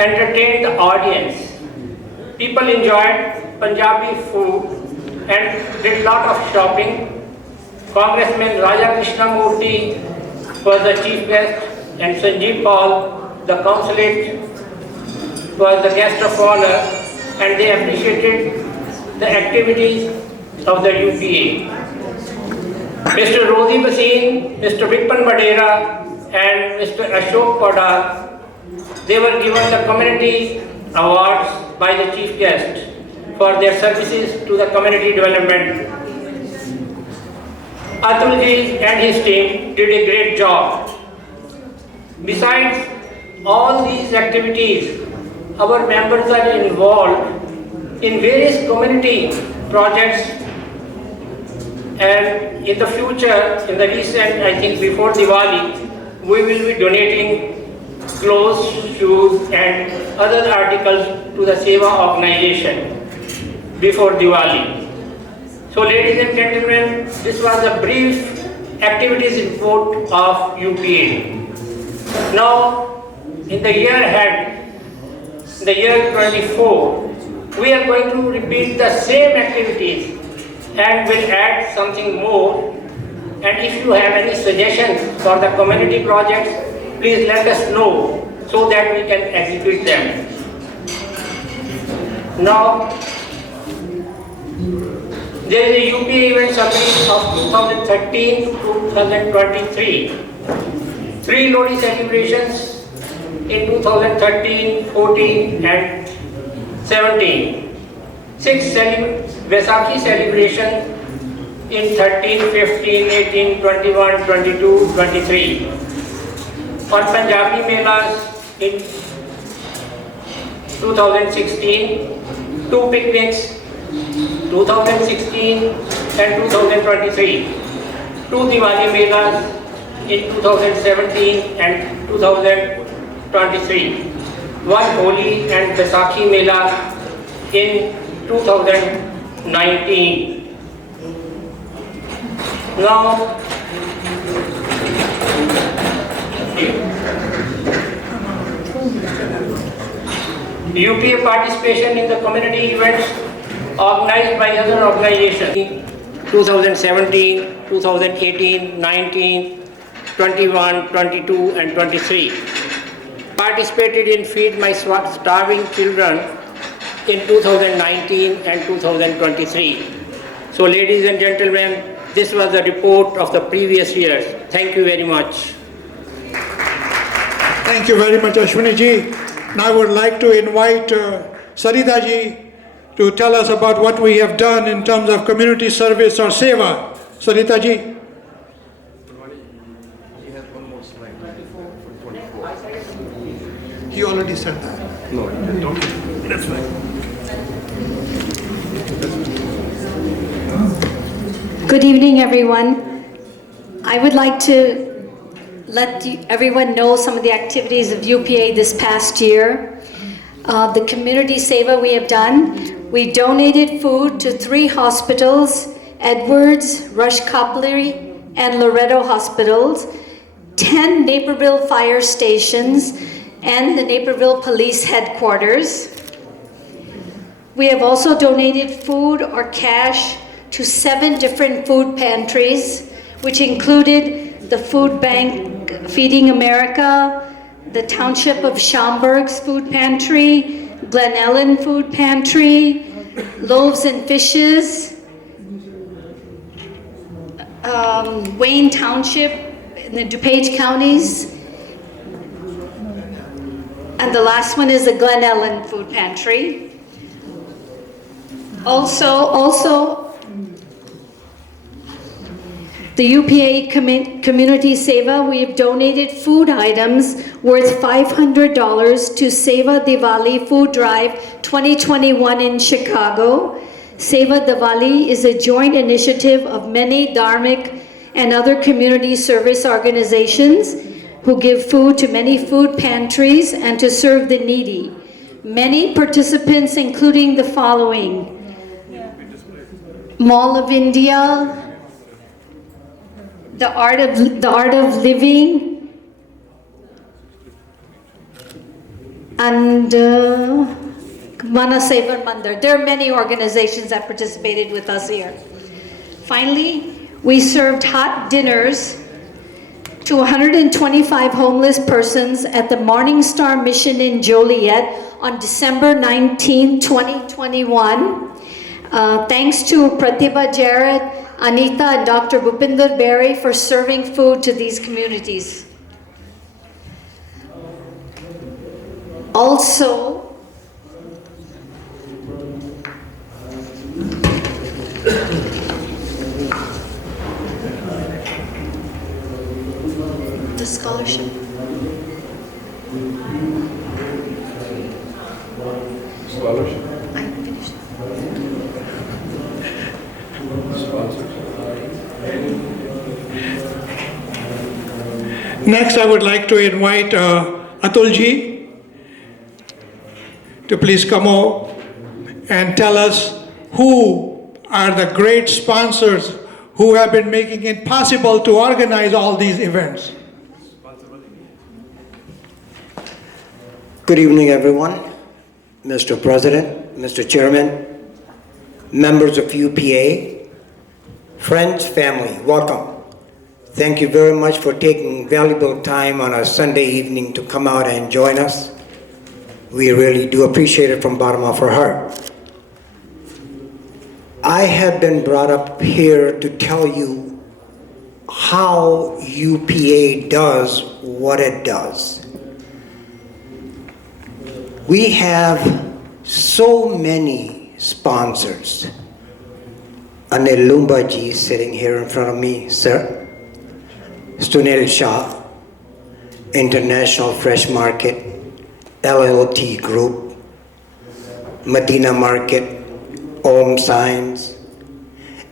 entertained the audience. People enjoyed Punjabi food and did lot of shopping. Congressman Raja Krishna Murthy was the chief guest and Sanjeev Paul, the consulate, was the guest of honor, and they appreciated the activities of the UPA. Mr. Rosie Basin, Mr. Vipin Badera and Mr. Ashok Pada, they were given the community awards by the chief guest for their services to the community development. Atulji and his team did a great job. Besides all these activities, our members are involved in various community projects, and in the future, in the recent, I think before Diwali, we will be donating clothes, shoes and other articles to the Seva organization before Diwali. So ladies and gentlemen, this was a brief activities report of UPA. Now, in the year ahead, the year 24, we are going to repeat the same activities and will add something more. And if you have any suggestions for the community projects, please let us know so that we can execute them. Now, there is a UPA event summary of 2013 to 2023. 3 Lodi celebrations in 2013, 14 and 17. 6 Vaisakhi celebration in 13, 15, 18, 21, 22, 23. On Punjabi Melas in 2016, 2 picnics, 2016 and 2023. 2 Diwali Melas in 2017 and 2023. 1 Holi and Vaisakhi Mela in 2019. Now, UPA participation in the community events organized by other organizations. 2017, 2018, 19, 21, 22 and 23. Participated in Feed My Starving Children in 2019 and 2023. So ladies and gentlemen, this was the report of the previous years. Thank you very much. Thank you very much, Ashwini ji. Now I would like to invite Sarita ji to tell us about what we have done in terms of community service or seva. Sarita ji. He already said that. No, don't. That's right. Good evening, everyone. I would like to let everyone know some of the activities of UPA this past year. The community seva we have done. We donated food to 3 hospitals, Edwards, Rush Copley, and Loretto hospitals, 10 Naperville fire stations, and the Naperville Police Headquarters. We have also donated food or cash to 7 different food pantries, which included the Food Bank Feeding America, the Township of Schaumburg's Food Pantry, Glen Ellen Food Pantry, Loaves and Fishes, Wayne Township in the DuPage counties, and the last one is the Glen Ellen Food Pantry. Also, the UPA Community Seva, we have donated food items worth $500 to Seva Diwali Food Drive 2021 in Chicago. Seva Diwali is a joint initiative of many dharmic and other community service organizations who give food to many food pantries and to serve the needy. Many participants, including the following: Mall of India, the Art of Living, and Manasevar Mandir. There are many organizations that participated with us here. Finally, we served hot dinners to 125 homeless persons at the Morning Star Mission in Joliet on December 19, 2021. Thanks to Pratibha Jared, Anita, and Dr. Bhupinder Berry for serving food to these communities. Also, the scholarship. I finished. Next, I would like to invite Atulji to please come up and tell us who are the great sponsors who have been making it possible to organize all these events. Good evening, everyone. Mr. President, Mr. Chairman, members of UPA, friends, family, welcome. Thank you very much for taking valuable time on a Sunday evening to come out and join us. We really do appreciate it from the bottom of our heart. I have been brought up here to tell you how UPA does what it does. We have so many sponsors. Anil Lumbaji sitting here in front of me, sir. Sunil Shah, International Fresh Market, LLT Group, Medina Market, Om Science,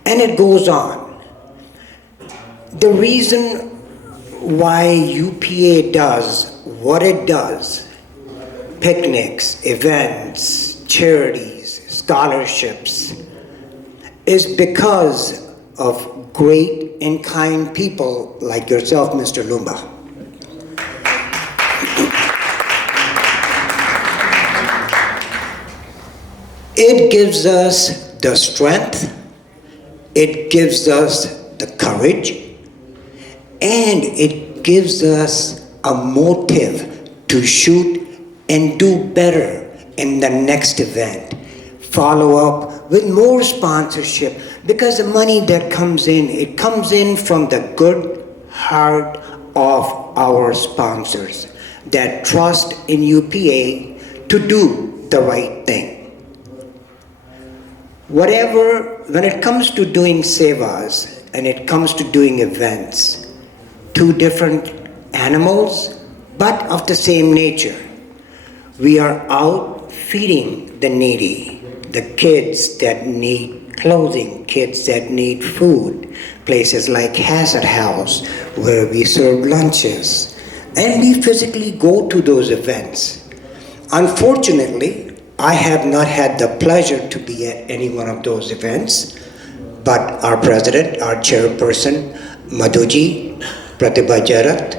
and it goes on. The reason why UPA does what it does, picnics, events, charities, scholarships, is because of great and kind people like yourself, Mr. Lumba. It gives us the strength, it gives us the courage, and it gives us a motive to shoot and do better in the next event. Follow up with more sponsorship, because the money that comes in, it comes in from the good heart of our sponsors that trust in UPA to do the right thing. When it comes to doing sevas and it comes to doing events, two different animals, but of the same nature. We are out feeding the needy, the kids that need clothing, kids that need food, places like Hazard House where we serve lunches, and we physically go to those events. Unfortunately, I have not had the pleasure to be at any one of those events, but our president, our chairperson, Madhuji, Pratibha Jarat,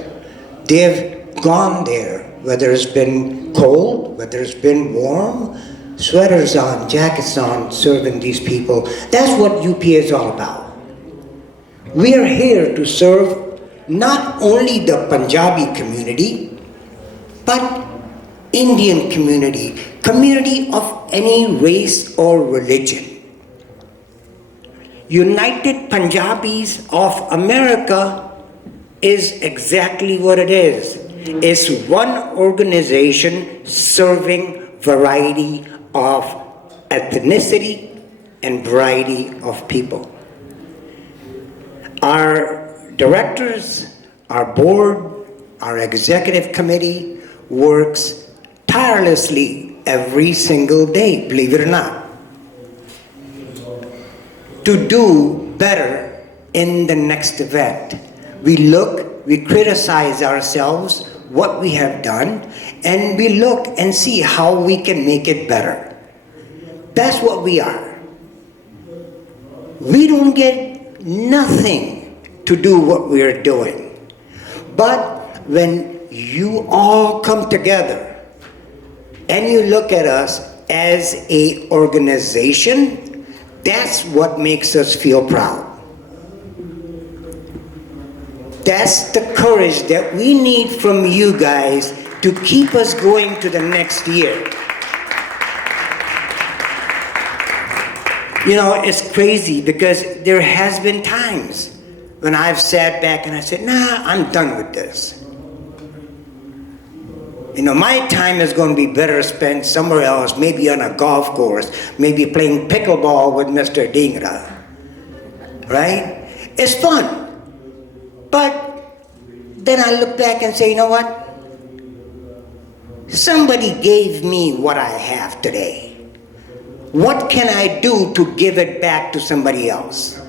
they have gone there, whether it's been cold, whether it's been warm, sweaters on, jackets on, serving these people. That's what UPA is all about. We are here to serve not only the Punjabi community, but Indian community of any race or religion. United Punjabis of America is exactly what it is. It's one organization serving variety of ethnicity and variety of people. Our directors, our board, our executive committee works tirelessly every single day, believe it or not, to do better in the next event. We look, we criticize ourselves, what we have done, and we look and see how we can make it better. That's what we are. We don't get nothing to do what we are doing. But when you all come together and you look at us as an organization, that's what makes us feel proud. That's the courage that we need from you guys to keep us going to the next year. You know, it's crazy because there has been times when I've sat back and I said, nah, I'm done with this. You know, my time is going to be better spent somewhere else, maybe on a golf course, maybe playing pickleball with Mr. Dingra, right? It's fun. But then I look back and say, you know what? Somebody gave me what I have today. What can I do to give it back to somebody else?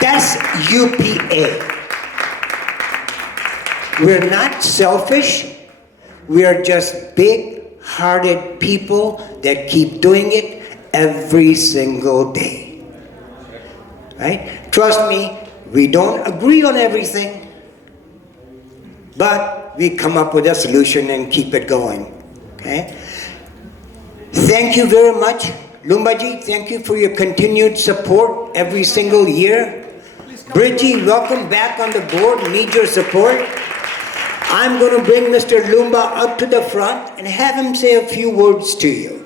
That's UPA. We're not selfish. We are just big-hearted people that keep doing it every single day. Right? Trust me, we don't agree on everything, but we come up with a solution and keep it going. Okay? Thank you very much. Lumbaji, thank you for your continued support every single year. Bridgie, welcome back on the board. Need your support. I'm going to bring Mr. Lumba up to the front and have him say a few words to you.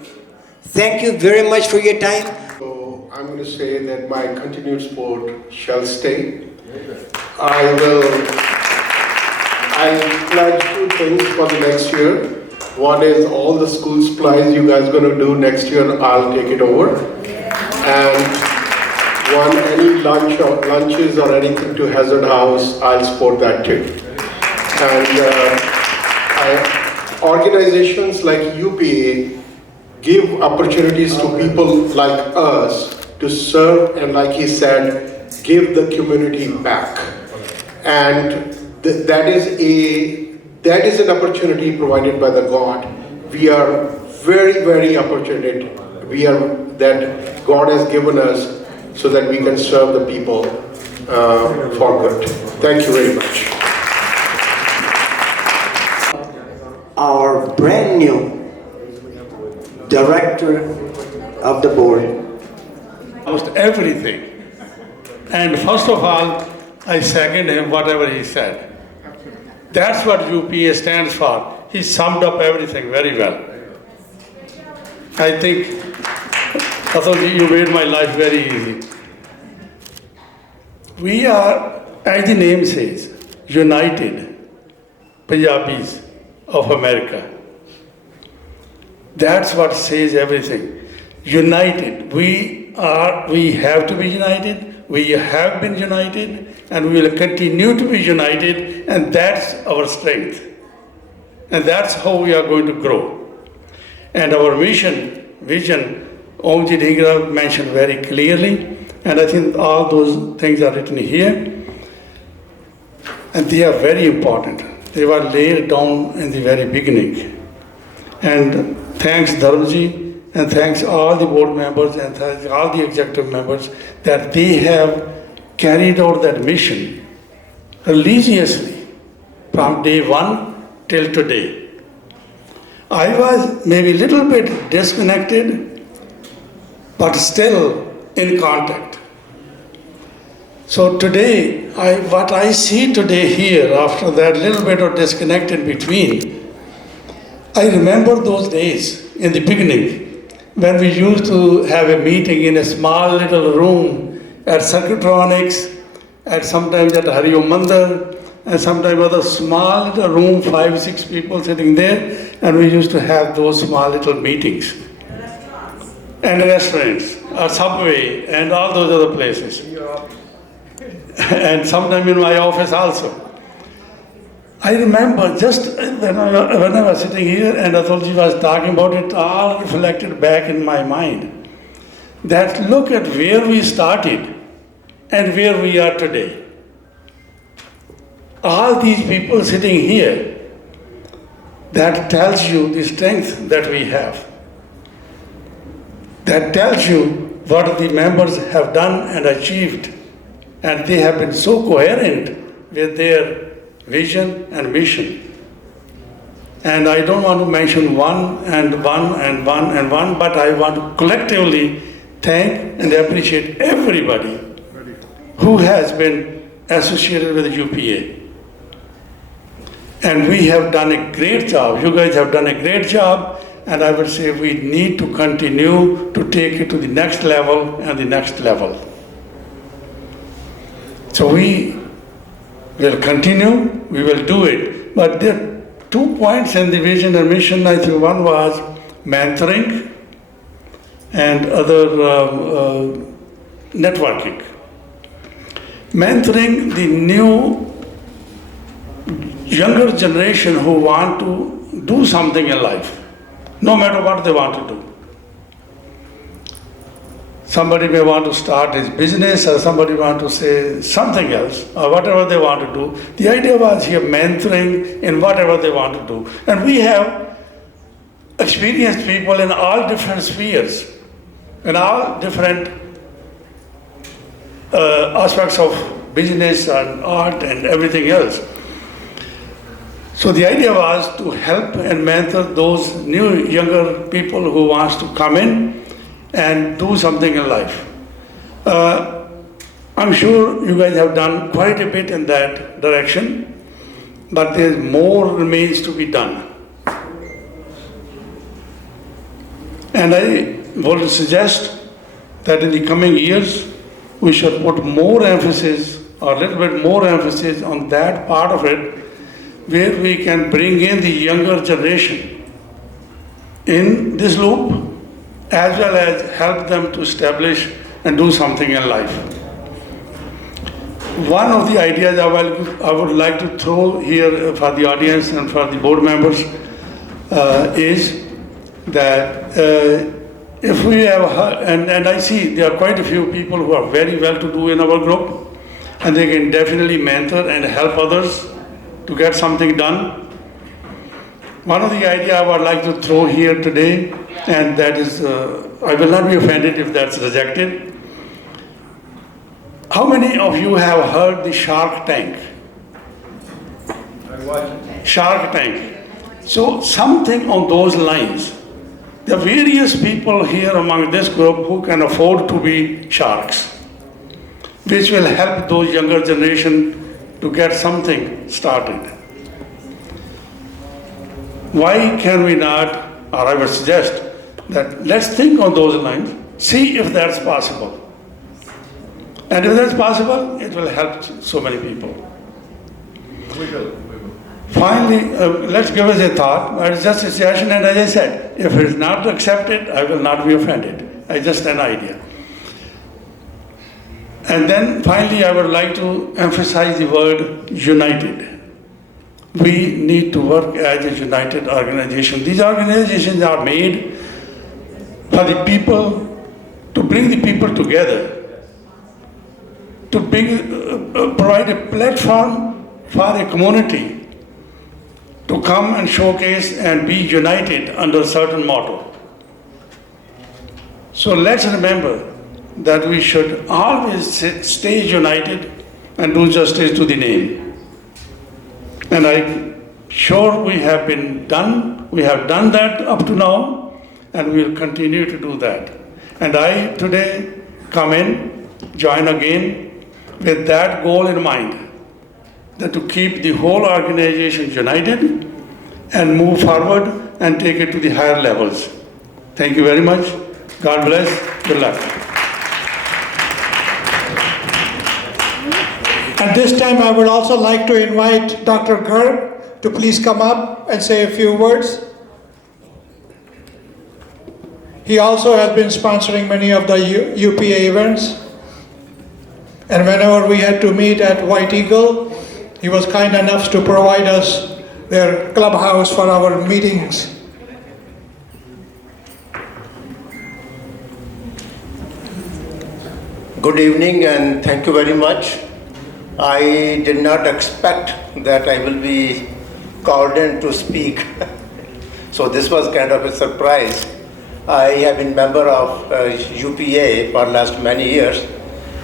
Thank you very much for your time. So I'm going to say that my continued support shall stay. I pledge 2 things for the next year. One is all the school supplies you guys going to do next year, I'll take it over. And one, any lunches or anything to Hazard House, I'll support that too. And organizations like UPA give opportunities to people like us to serve and, like he said, give the community back. And that is an opportunity provided by the God. We are very, very fortunate. That God has given us so that we can serve the people for good. Thank you very much. Our brand new director of the board. Almost everything. And first of all, I second him whatever he said. That's what UPA stands for. He summed up everything very well. I think, Atul, you made my life very easy. We are, as the name says, United Punjabis of America. That's what says everything. United. We have to be united. We have been united, and we will continue to be united, and that's our strength. And that's how we are going to grow. And our vision, Omji Dhingra mentioned very clearly, and I think all those things are written here. And they are very important. They were laid down in the very beginning. And thanks Dharmji, and thanks all the board members and thanks all the executive members that they have carried out that mission religiously from day one till today. I was maybe a little bit disconnected, but still in contact. So today, what I see today here, after that little bit of disconnect in between, I remember those days in the beginning when we used to have a meeting in a small little room at Circuitronics, and sometimes at Hariom Mandir, and sometimes other small little room, 5-6 people sitting there, and we used to have those small little meetings. And restaurants, Subway, and all those other places. And sometimes in my office also. I remember just when I was sitting here and Atulji was talking about it, all reflected back in my mind. That look at where we started and where we are today. All these people sitting here, that tells you the strength that we have. That tells you what the members have done and achieved. And they have been so coherent with their vision and mission. And I don't want to mention one, but I want to collectively thank and appreciate everybody who has been associated with the UPA. And we have done a great job. You guys have done a great job, and I would say we need to continue to take it to the next level and the next level. So we will continue, we will do it. But there are 2 points in the vision and mission. I think one was mentoring and other networking. Mentoring the new younger generation who want to do something in life, no matter what they want to do. Somebody may want to start his business, or somebody want to say something else, or whatever they want to do. The idea was here mentoring in whatever they want to do. And we have experienced people in all different spheres, in all different aspects of business and art and everything else. So the idea was to help and mentor those new younger people who wants to come in and do something in life. I'm sure you guys have done quite a bit in that direction, but there's more remains to be done. And I would suggest that in the coming years, we should put more emphasis, or a little bit more emphasis on that part of it, where we can bring in the younger generation in this loop, as well as help them to establish and do something in life. One of the ideas I would like to throw here for the audience and for the board members is that if we have, and I see there are quite a few people who are very well to do in our group, and they can definitely mentor and help others to get something done. One of the ideas I would like to throw here today, and that is, I will not be offended if that's rejected. How many of you have heard the Shark Tank? Shark Tank. So something on those lines. There are various people here among this group who can afford to be sharks, which will help those younger generation to get something started. Why can we not, or I would suggest that let's think on those lines, see if that's possible. And if that's possible, it will help so many people. We will. Finally, let's give us a thought. It's just a suggestion, and as I said, if it is not accepted, I will not be offended. It's just an idea. And then finally, I would like to emphasize the word united. We need to work as a united organization. These organizations are made for the people, to bring the people together, to provide a platform for a community to come and showcase and be united under a certain motto. So let's remember that we should always stay united and do justice to the name. And I'm sure we have done that up to now, and we will continue to do that. And I today come in, join again with that goal in mind, that to keep the whole organization united and move forward and take it to the higher levels. Thank you very much. God bless. Good luck. At this time, I would also like to invite Dr. Garg to please come up and say a few words. He also has been sponsoring many of the UPA events. And whenever we had to meet at White Eagle, he was kind enough to provide us their clubhouse for our meetings. Good evening and thank you very much. I did not expect that I will be called in to speak. So this was kind of a surprise. I have been member of UPA for last many years,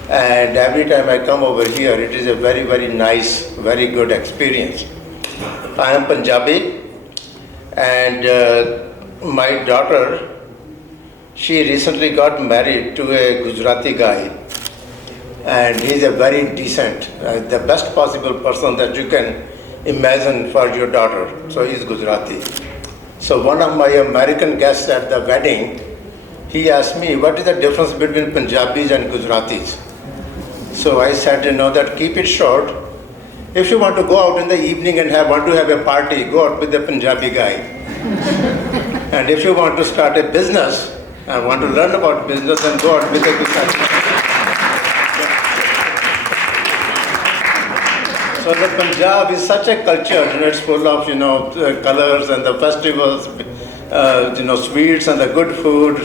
and every time I come over here, it is a very, very nice, very good experience. I am Punjabi, And my daughter, she recently got married to a Gujarati guy, and he's a very decent, the best possible person that you can imagine for your daughter. So he's Gujarati. So one of my American guests at the wedding, he asked me, what is the difference between Punjabis and Gujaratis? So I said, that keep it short. If you want to go out in the evening and want to have a party, go out with the Punjabi guy. And if you want to start a business and want to learn about business, then go out with the Gujarati. So the Punjab is such a culture, it's full of, colors and the festivals, sweets and the good food,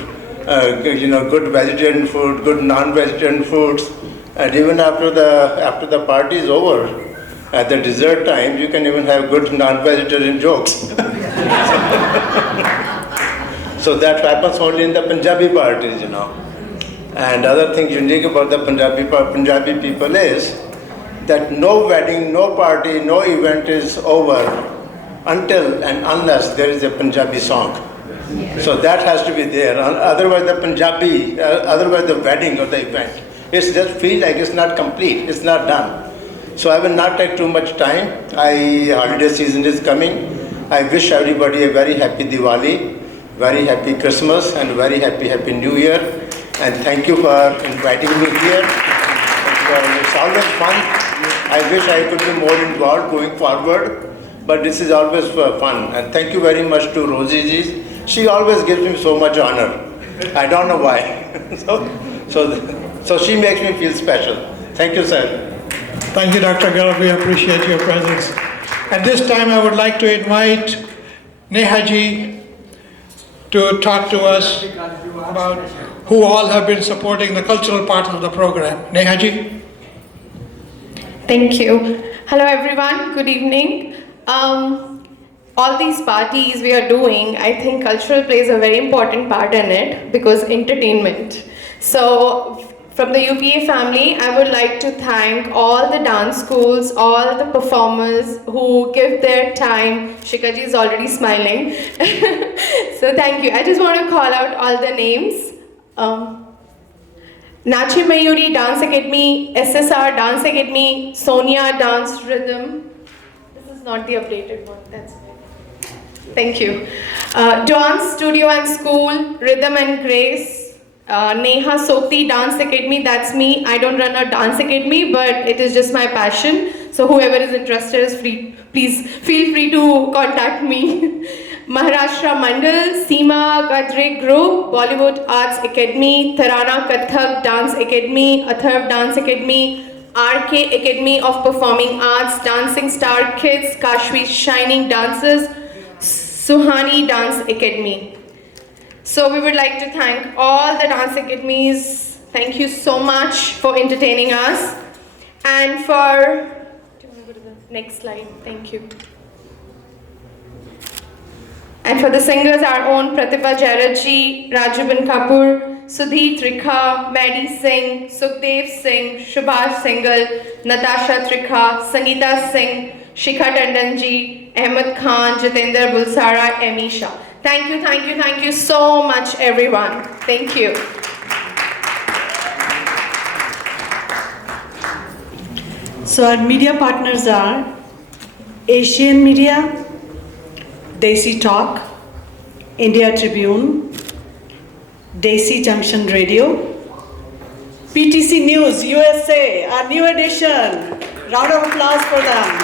good vegetarian food, good non-vegetarian foods. And even after the party is over, at the dessert time, you can even have good non-vegetarian jokes. So that happens only in the Punjabi parties, And other thing unique about the Punjabi people is that no wedding, no party, no event is over until and unless there is a Punjabi song. Yeah. So that has to be there. Otherwise the wedding or the event, it just feels like it's not complete, it's not done. So I will not take too much time. Holiday season is coming. I wish everybody a very happy Diwali, very happy Christmas, and very happy New Year. And thank you for inviting me here. It's always fun. I wish I could be more involved going forward, but this is always fun. And thank you very much to Rosie ji. She always gives me so much honor. I don't know why. So she makes me feel special. Thank you, sir. Thank you, Dr. Garg. We appreciate your presence. At this time, I would like to invite Neha ji to talk to us about who all have been supporting the cultural part of the program. Neha ji. Thank you. Hello everyone, good evening. All these parties we are doing, I think cultural plays a very important part in it because entertainment. So from the UPA family, I would like to thank all the dance schools, all the performers who give their time. Shika ji is already smiling. So thank you. I just want to call out all the names. Nachi Mayuri Dance Academy, SSR Dance Academy, Sonia Dance Rhythm. This is not the updated one, that's right. Thank you. Dance Studio and School, Rhythm and Grace, Neha Sokti Dance Academy, that's me. I don't run a dance academy, but it is just my passion. So whoever is interested is free. Please feel free to contact me. Maharashtra Mandal, Seema Gadre Group, Bollywood Arts Academy, Tarana Kathak Dance Academy, Atharv Dance Academy, RK Academy of Performing Arts, Dancing Star Kids, Kashmir Shining Dancers, Suhani Dance Academy. So we would like to thank all the dance academies. Thank you so much for entertaining us. And for, do you want to go to the next slide? Thank you. And for the singers, our own Pratibha Jaratji, Rajuban Kapoor, Sudhir Trikha, Maddie Singh, Sukhdev Singh, Subhash Singhal, Natasha Trikha, Sangeeta Singh, Shikha Tandonji, Ahmed Khan, Jitendra Bulsara, Amisha. Thank you so much, everyone. Thank you. So our media partners are Asian Media, Desi Talk, India Tribune, Desi Junction Radio, PTC News USA, our new edition. Round of applause for them.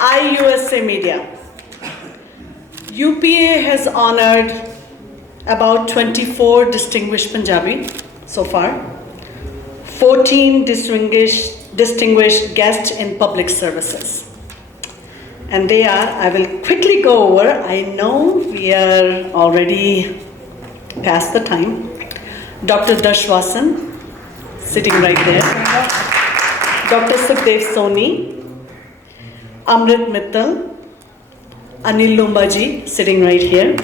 IUSA Media. UPA has honored about 24 distinguished Punjabi so far, 14 distinguished guests in public services. And they are, I will quickly go over, I know we are already past the time. Dr. Dashwasan, sitting right there. Dr. Sukhdev Soni, Amrit Mittal, Anil Lumbaji, sitting right here.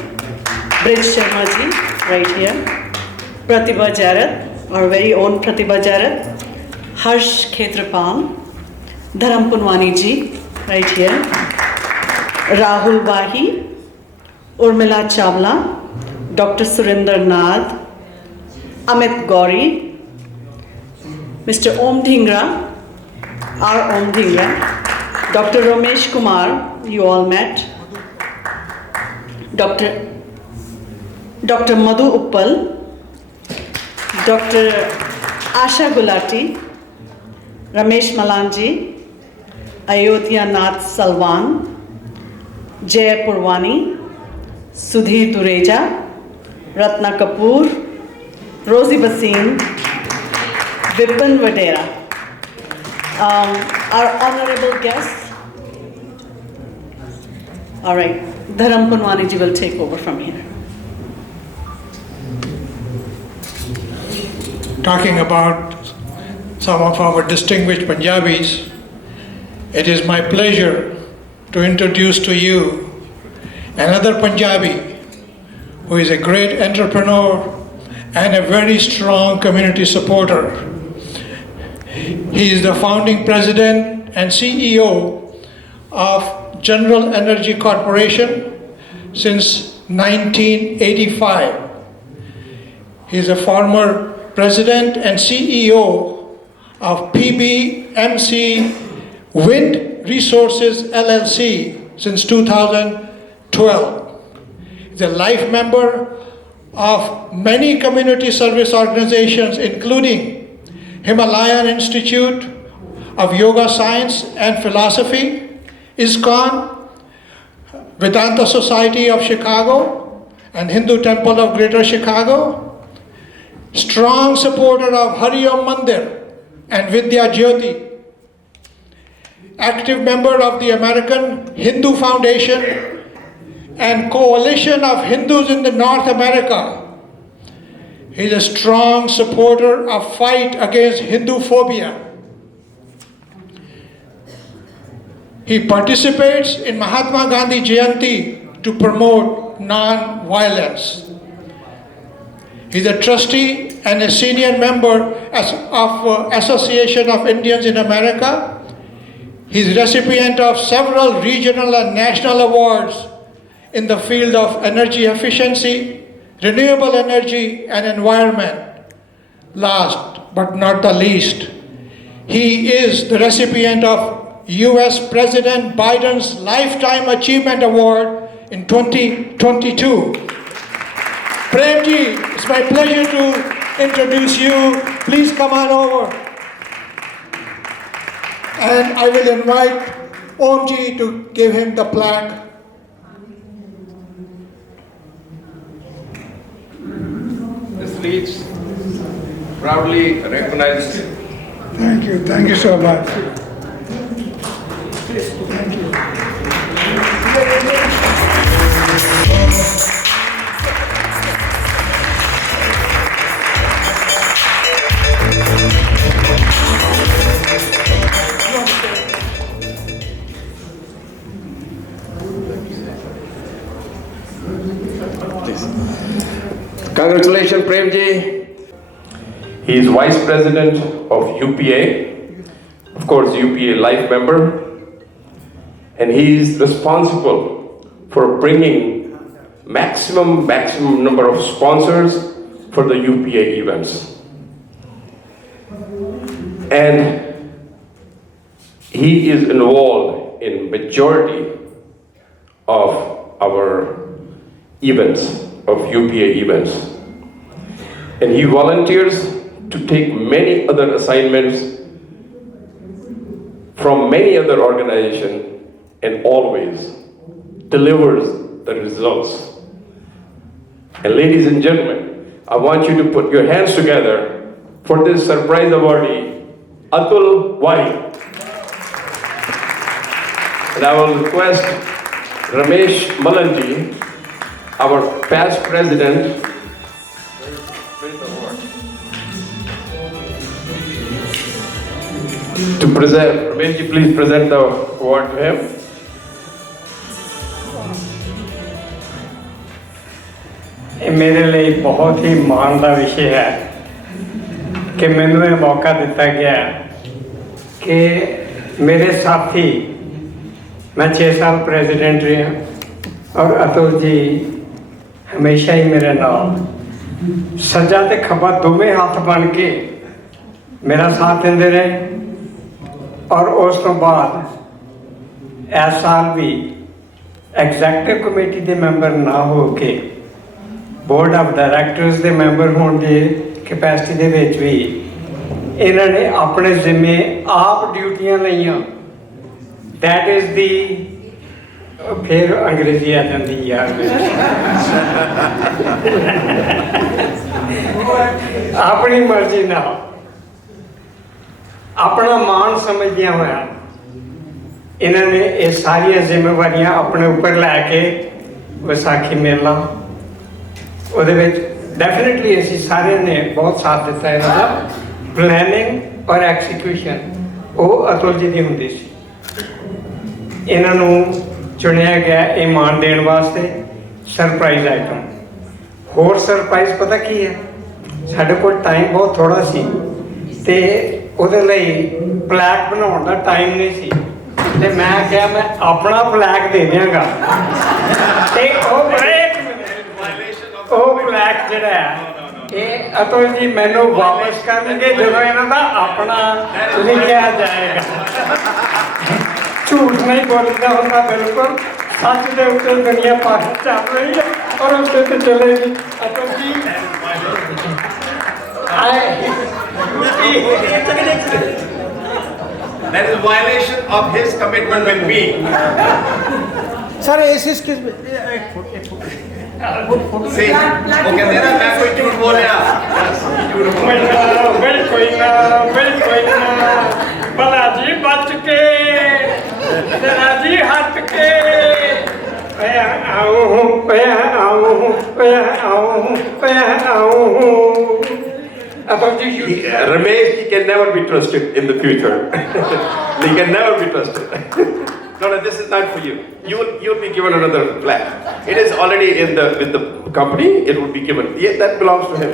Brij Sharma ji, right here. Pratibha Jarat, our very own Pratibha Jarat. Harsh Khetrapal, Dharam Punwani ji, right here. Rahul Vahi, Urmila Chawla, Dr. Surinder Nath, Amit Gauri, Mr. Om Dhingra, R. Om Dhingra, Dr. Ramesh Kumar, you all met, Dr. Madhu Uppal, Dr. Asha Gulati, Ramesh Malanji, Ayodhya Nath Salwan, Jay Purwani, Sudhir Dureja, Ratna Kapoor, Rosie Basin, Vipin Vadera. Our honorable guests. All right, Dharam Punwani ji will take over from here. Talking about some of our distinguished Punjabis, it is my pleasure to introduce to you another Punjabi who is a great entrepreneur and a very strong community supporter. He is the founding president and CEO of General Energy Corporation since 1985. He is a former president and CEO of PBMC Wind Resources LLC since 2012. He's a life member of many community service organizations, including Himalayan Institute of Yoga Science and Philosophy, ISKCON, Vedanta Society of Chicago, and Hindu Temple of Greater Chicago. Strong supporter of Hari Om Mandir and Vidya Jyoti. Active member of the American Hindu Foundation and Coalition of Hindus in the North America. He is a strong supporter of fight against Hindu phobia. He participates in Mahatma Gandhi Jayanti to promote non-violence. He is a trustee and a senior member of Association of Indians in America. He is recipient of several regional and national awards in the field of energy efficiency, renewable energy, and environment. Last but not the least, he is the recipient of US President Biden's Lifetime Achievement Award in 2022. Premji, it's my pleasure to introduce you. Please come on over. And I will invite Omji to give him the plaque. This leads proudly recognized. Thank you so much. Thank you. Congratulations, Premji. He is Vice President of UPA, of course UPA Life member, and he is responsible for bringing maximum number of sponsors for the UPA events. And he is involved in majority of our events, of UPA events. And he volunteers to take many other assignments from many other organizations and always delivers the results. And ladies and gentlemen, I want you to put your hands together for this surprise awardee, Atul Vahi. And I will request Ramesh Malanji, our past president, to present. Ramesh, please present the award to him. ਇਹ ਮੇਰੇ ਲਈ ਬਹੁਤ ਹੀ ਮਾਣ ਦਾ ਵਿਸ਼ੇ ਹੈ ਕਿ ਮੈਨੂੰ ਇਹ ਮੌਕਾ ਦਿੱਤਾ ਗਿਆ ਕਿ ਮੇਰੇ ਸਾਥੀ मैं 6 साल प्रेसिडेंट रहा और अतुल जी हमेशा ही मेरे नाल सज्जा ते खब्बा दोवें हाथ बन के मेरा साथ देंदे रहे। और उस तो बाद इस साल भी एग्जैक्टिव कमेटी के मैंबर ना हो के बोर्ड ऑफ डायरैक्टर्स के मैंबर होने की कैपेसिटी दे विच भी इन्होंने अपने जिम्मे आप ड्यूटियां लईयां। दैट इज़ दी फिर अंग्रेजी आ जाती यार अपनी मर्जी ना अपना मान समझदिया होया इन्होंने ये सारिया जिम्मेवारियां अपने ऊपर लैके विसाखी मेला उहदे विच डेफिनेटली असी सारे ने बहुत साथ दिता है। मतलब प्लैनिंग और एक्सीक्यूशन वो अतुल जी की होंदी सी। इन्हों चुनिया गया ये मान देने वास्ते सरप्राइज आइटम। होर सरप्राइज पता की है साढ़े को टाइम बहुत थोड़ा सी ते उहदे लई प्लैक बनाने का टाइम नहीं सी ते मैं क्या मैं अपना प्लैक दे देंगा ते वो प्लैक जिहड़ा है ये अतुल जी मैनू वापस करनगे जदों इन्हां दा अपना लिखिया जाएगा। झूठ नहीं बोलता होता बिल्कुल सच के उत्ते दुनिया पास चल रही है और उसके तो चलेगी। Atul ji That is a violation of his commitment with me. Sir ऐसे किस See, वो कहते हैं ना मैं कोई झूठ बोल भला जी बच के जरा जी हट के आओ Ramesh, he can never be trusted in the future. He can never be trusted. No, this is not for you. You'll be given another flag. It is already in with the company. It will be given. Yeah, that belongs to him.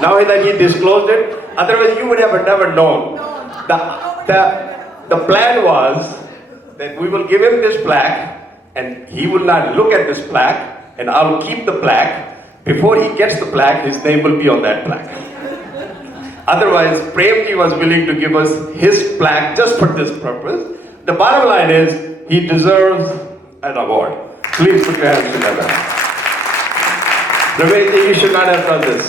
Now that he disclosed it, otherwise you would have never known. The plan was that we will give him this plaque, and he will not look at this plaque, and I will keep the plaque. Before he gets the plaque, his name will be on that plaque. Otherwise, Premji was willing to give us his plaque just for this purpose. The bottom line is, he deserves an award. Please put your hands together. Ramesh, you should not have done this.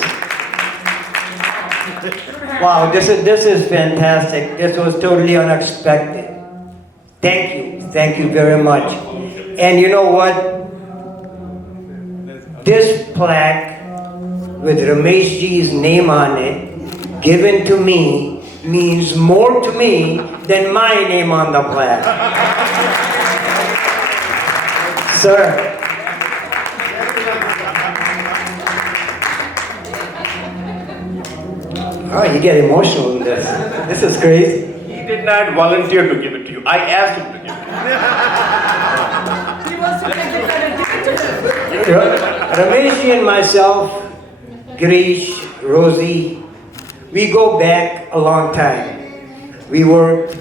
Wow, this is fantastic. This was totally unexpected. Thank you very much. And you know what? This plaque with Ramesh ji's name on it, given to me, means more to me than my name on the plaque. Sir. Oh, you get emotional in this. This is crazy. He did not volunteer to give it to you. I asked him to give it to you. Ramesh and myself, Girish, Rosie, we go back a long time. We worked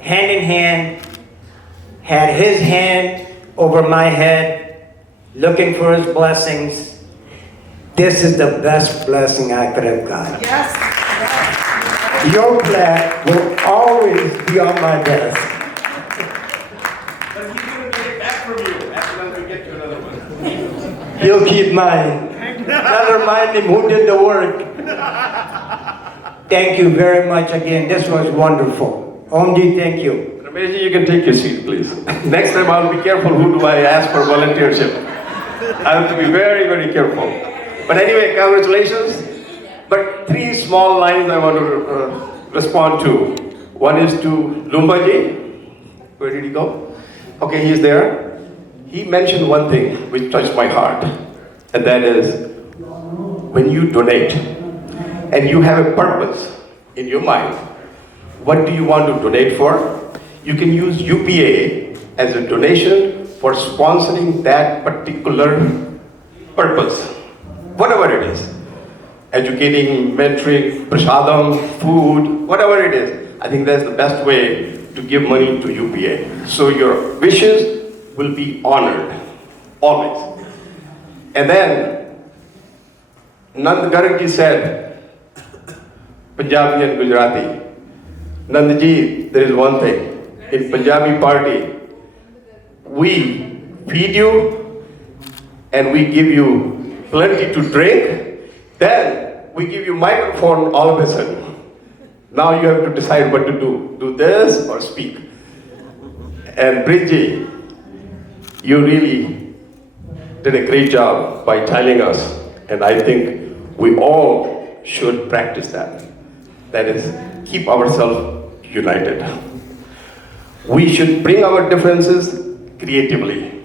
hand in hand, had his hand over my head, looking for his blessings. This is the best blessing I could have got. Yes. Your plaque will always be on my desk. But he's going to get it back from you after we get you another one. He'll keep mine. That'll remind him who did the work. Thank you very much again. This was wonderful. Omji, thank you. Ramesh, you can take your seat, please. Next time I'll be careful who do I ask for volunteership. I have to be very, very careful. But anyway, congratulations. But three small lines I want to respond to. One is to Lumbaji. Where did he go? Okay, he's there. He mentioned one thing which touched my heart. And that is, when you donate and you have a purpose in your mind, what do you want to donate for? You can use UPA as a donation for sponsoring that particular purpose, whatever it is. Educating, mentoring, prasadam, food, whatever it is. I think that's the best way to give money to UPA. So your wishes will be honored, always. And then, Nand Garg ji said, Punjabi and Gujarati, Nand ji, there is one thing. In Punjabi party, we feed you and we give you plenty to drink, then we give you microphone all of a sudden. Now you have to decide what to do this or speak. And Bridgie, you really did a great job by telling us, and I think we all should practice that. That is, keep ourselves united. We should bring our differences creatively.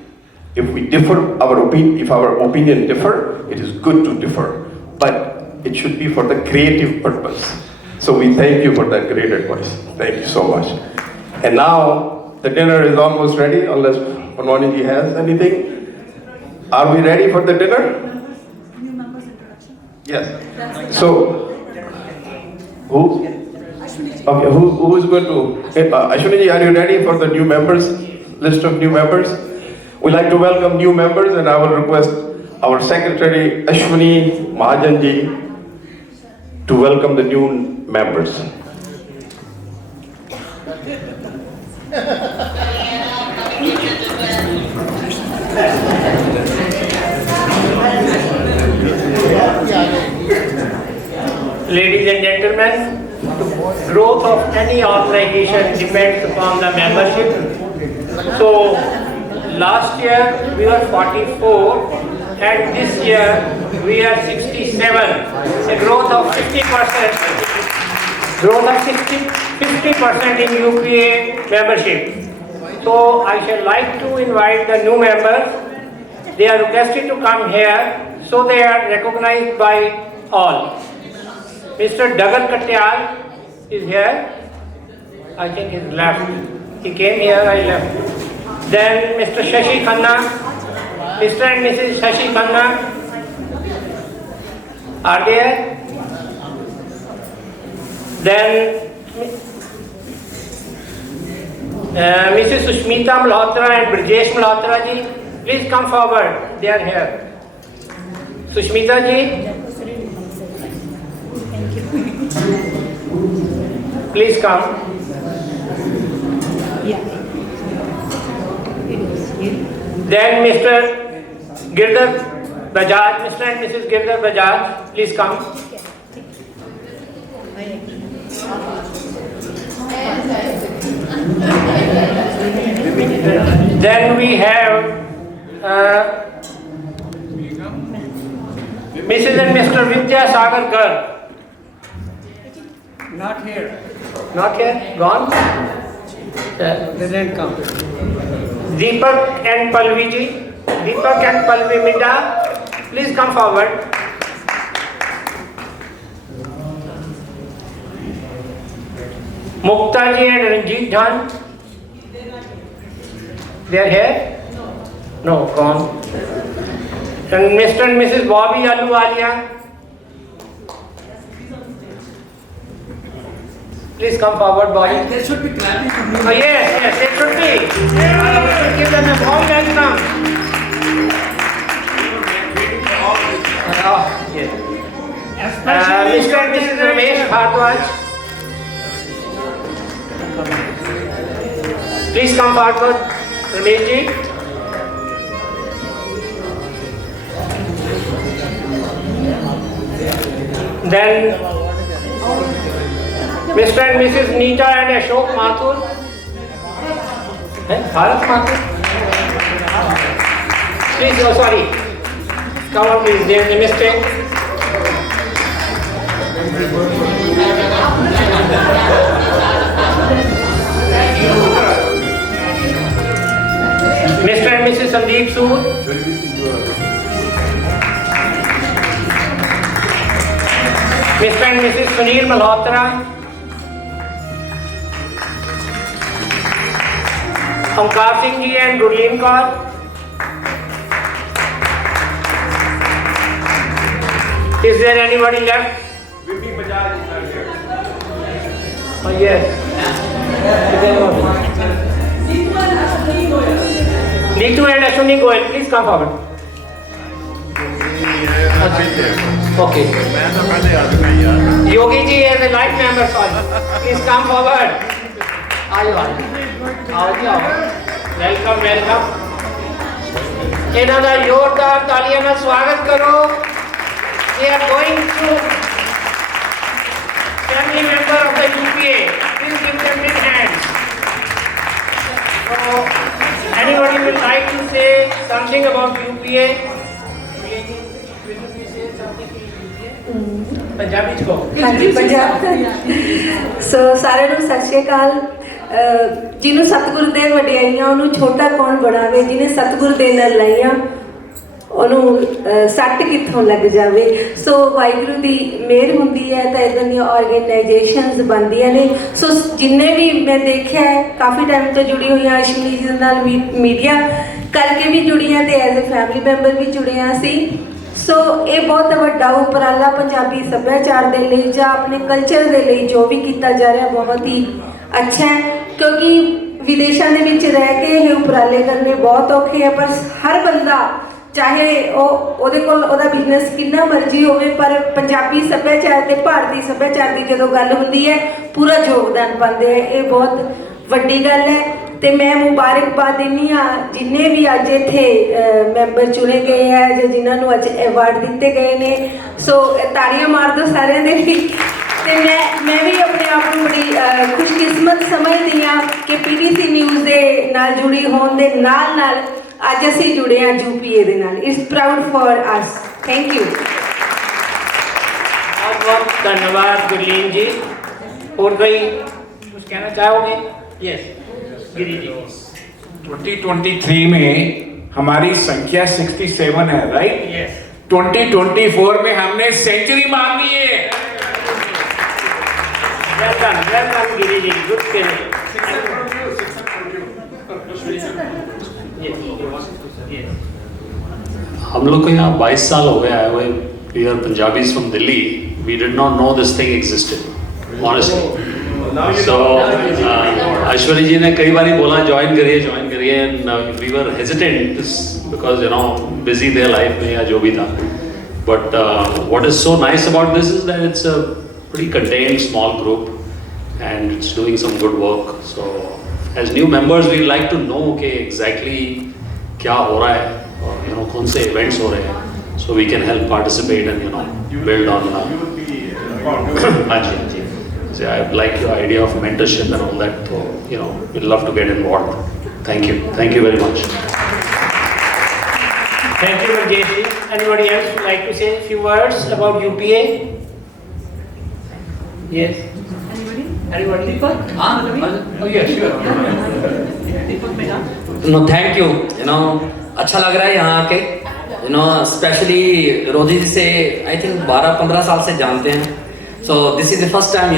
If we differ, if our opinion differ, it is good to differ, but it should be for the creative purpose. So we thank you for that great advice. Thank you so much. And now the dinner is almost ready, unless Panwani ji has anything. Are we ready for the dinner? Yes. So, who? Okay, who is going to? Ashwini ji, are you ready for the new members? List of new members? We'd like to welcome new members, and I will request our secretary Ashwini Mahajan ji to welcome the new members. Ladies and gentlemen, the growth of any organization depends upon the membership. So, last year we were 44 and this year we are 67. A growth of 50%. Growth of 50% in UPA membership. So, I shall like to invite the new members. They are requested to come here so they are recognized by all. Mr. Dagan Katyal is here. I think he's left. He came here, I left. Then Mr. Shashi Khanna, Mr. and Mrs. Shashi Khanna are there. Then Mrs. Sushmita Malhotra and Brijesh Malhotra ji, please come forward. They are here. Sushmita ji, please come. Then Mr. Girdhar Bajaj, Mr. and Mrs. Girdhar Bajaj, please come. Then we have Mrs. and Mr. Vidya Sagar Garg. Not here. Not here? Gone? They didn't come. Deepak and Palvi ji. Deepak and Palvi Midda, please come forward. Mukta ji and Ranjit Dhan. They are here? No, gone. And Mr. and Mrs. Bobby Ahluwalia. Please come forward, Bobby. There should be clapping. Oh, yes, it should be. We should give them a warm welcome. Yes. Mr. and Mrs. Ramesh Bhardwaj. Please come forward, Ramesh ji. Then Mr. and Mrs. Neeta and Ashok Mathur. Bharat Mathur? Please, oh sorry. Come on please, there is a mistake. Mr. and Mrs. Sandeep Sood. Mr. and Mrs. Sunil Malhotra. Omkar Singh ji and Gurleen Kaur. Is there anybody left? Oh yes. Neetu and Ashwini Goel, please come forward. Okay. Yogi ji as a life member, sorry. Please come forward. Welcome, welcome. ਇਹਨਾਂ ਦਾ ਜ਼ੋਰਦਾਰ ਤਾਲੀਆਂ ਨਾਲ ਸਵਾਗਤ ਕਰੋ. We are going to family member of the UPA. Please give them big hands. So, anybody would like to say something about UPA? Punjabi ਚ ਕਹੋ. ਹਾਂਜੀ ਪੰਜਾਬ ਸੋ ਸਾਰਿਆਂ ਨੂੰ ਸਤਿ ਸ਼੍ਰੀ ਅਕਾਲ. ਜਿਹਨੂੰ ਸਤਿਗੁਰੂ ਦੇ ਵਡਿਆਈਆਂ ਉਹਨੂੰ ਛੋਟਾ ਕੌਣ ਬਣਾਵੇ, ਜਿਹਨੇ ਸਤਿਗੁਰੂ ਦੇ ਨਾਲ ਲਾਈਆਂ ਉਹਨੂੰ ਸੱਟ ਕਿੱਥੋਂ ਲੱਗ ਜਾਵੇ. ਸੋ ਵਾਹਿਗੁਰੂ ਦੀ ਮਿਹਰ ਹੁੰਦੀ ਹੈ ਤਾਂ ਇੱਦਾਂ ਦੀਆਂ ਆਰਗੇਨਾਈਜੇਸ਼ਨਸ ਬਣਦੀਆਂ ਨੇ. ਸੋ ਜਿੰਨੇ ਵੀ ਮੈਂ ਦੇਖਿਆ ਹੈ ਕਾਫੀ ਟਾਈਮ ਤੋਂ ਜੁੜੀ ਹੋਈਆਂ ਅਸ਼ਵਨੀ ਜੀ ਨਾਲ ਮੀਡੀਆ ਕਰਕੇ ਵੀ ਜੁੜੀਆਂ ਤੇ ਐਜ਼ ਅ ਫੈਮਿਲੀ ਮੈਂਬਰ ਵੀ ਜੁੜਿਆ ਸੀ. ਸੋ ਇਹ ਬਹੁਤ ਵੱਡਾ ਉਪਰਾਲਾ ਪੰਜਾਬੀ ਸੱਭਿਆਚਾਰ ਦੇ ਲਈ ਜਾਂ ਆਪਣੇ ਕਲਚਰ ਦੇ ਲਈ ਜੋ ਵੀ ਕੀਤਾ ਜਾ ਰਿਹਾ ਬਹੁਤ ਹੀ ਅੱਛਾ ਹੈ, ਕਿਉਂਕਿ ਵਿਦੇਸ਼ਾਂ ਦੇ ਵਿੱਚ ਰਹਿ ਕੇ ਇਹ ਉਪਰਾਲੇ ਕਰਨੇ ਬਹੁਤ ਔਖੇ ਹੈ. ਪਰ ਹਰ ਬੰਦਾ ਚਾਹੇ ਉਹਦੇ ਕੋਲ ਉਹਦਾ ਬਿਜ਼ਨਸ ਕਿੰਨਾ ਮਰਜ਼ੀ ਹੋਵੇ, ਪਰ ਪੰਜਾਬੀ ਸੱਭਿਆਚਾਰ ਤੇ ਭਾਰਤੀ ਸੱਭਿਆਚਾਰ ਦੀ ਜਦੋਂ ਗੱਲ ਹੁੰਦੀ ਹੈ ਪੂਰਾ ਯੋਗਦਾਨ ਪਾਉਂਦੇ ਹੈ. ਇਹ ਬਹੁਤ ਵੱਡੀ ਗੱਲ ਹੈ ਤੇ ਮੈਂ ਮੁਬਾਰਕਬਾਦ ਦਿੰਦੀ ਹਾਂ ਜਿੰਨੇ ਵੀ ਅੱਜ ਇੱਥੇ ਮੈਂਬਰ ਚੁਣੇ ਗਏ ਹੈ ਜਾਂ ਜਿਨ੍ਹਾਂ ਨੂੰ ਅੱਜ ਐਵਾਰਡ ਦਿੱਤੇ ਗਏ ਨੇ. ਸੋ ਤਾੜੀਆਂ ਮਾਰ ਦਿਓ ਸਾਰਿਆਂ ਦੇ ਲਈ. ਤੇ ਮੈਂ ਵੀ ਆਪਣੇ ਆਪ ਨੂੰ ਬੜੀ ਖੁਸ਼ਕਿਸਮਤ ਸਮਝਦੀ ਹਾਂ ਕਿ PTC ਨਿਊਜ਼ ਦੇ ਨਾਲ ਜੁੜੀ ਹੋਣ ਦੇ ਨਾਲ ਨਾਲ ਅੱਜ ਅਸੀਂ ਜੁੜੇ ਹਾਂ UPA ਦੇ ਨਾਲ. It's proud for us. Thank you. बहुत बहुत धन्यवाद गुरलीन जी. और कोई कुछ कहना चाहोगे? यस गिरी जी. 2023 में हमारी संख्या 67 है, राइट? यस. 2024 में हमने सेंचुरी मारनी है. Welcome Giri ji. Good saving. हम लोग को यहाँ 22 साल हो गया है. We are Punjabis from Delhi. We did not know this thing existed, honestly. So Ashwani ji ने कई बारी बोला ज्वाइन करिए and we were hesitant because busy their life में या जो भी था. But what is so nice about this is that it's a pretty contained small group and it's doing some good work. So as new members we like to know कि exactly क्या हो रहा है और कौन से events हो रहे हैं, so we can help participate and build on. हाँ जी. So I like your idea of mentorship and all that. So we'd love to get involved. Thank you very much. Thank you, Rajesh ji. Anybody else would like to say a few words about UPA? Yes. Anybody? Deepak? Oh yeah, sure. Deepak Mega. No, thank you. अच्छा लग रहा है यहाँ आके. Especially रोजी जी से I think 12-15 साल से जानते हैं. So this is the first time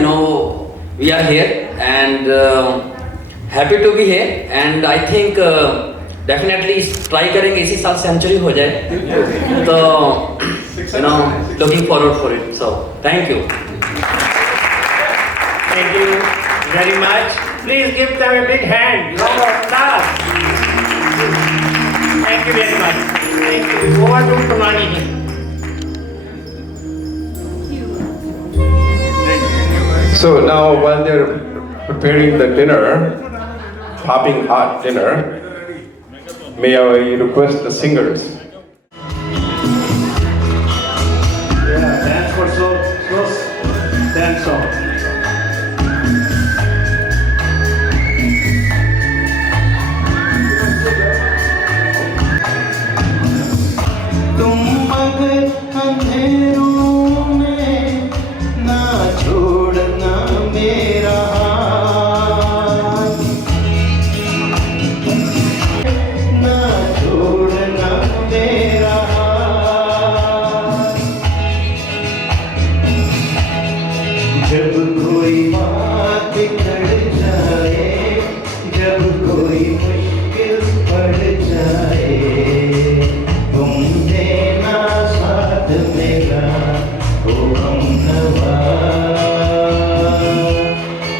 we are here and happy to be here and I think definitely try करेंगे इसी साल सेंचुरी हो जाए. तो looking forward for it. So thank you. Thank you very much. Please give them a big hand. Round of applause. Thank you very much. Thank you. Over to Pramani ji. So now while they're preparing the dinner, popping hot dinner, may I request the singers? Yeah, dance for slow dance song.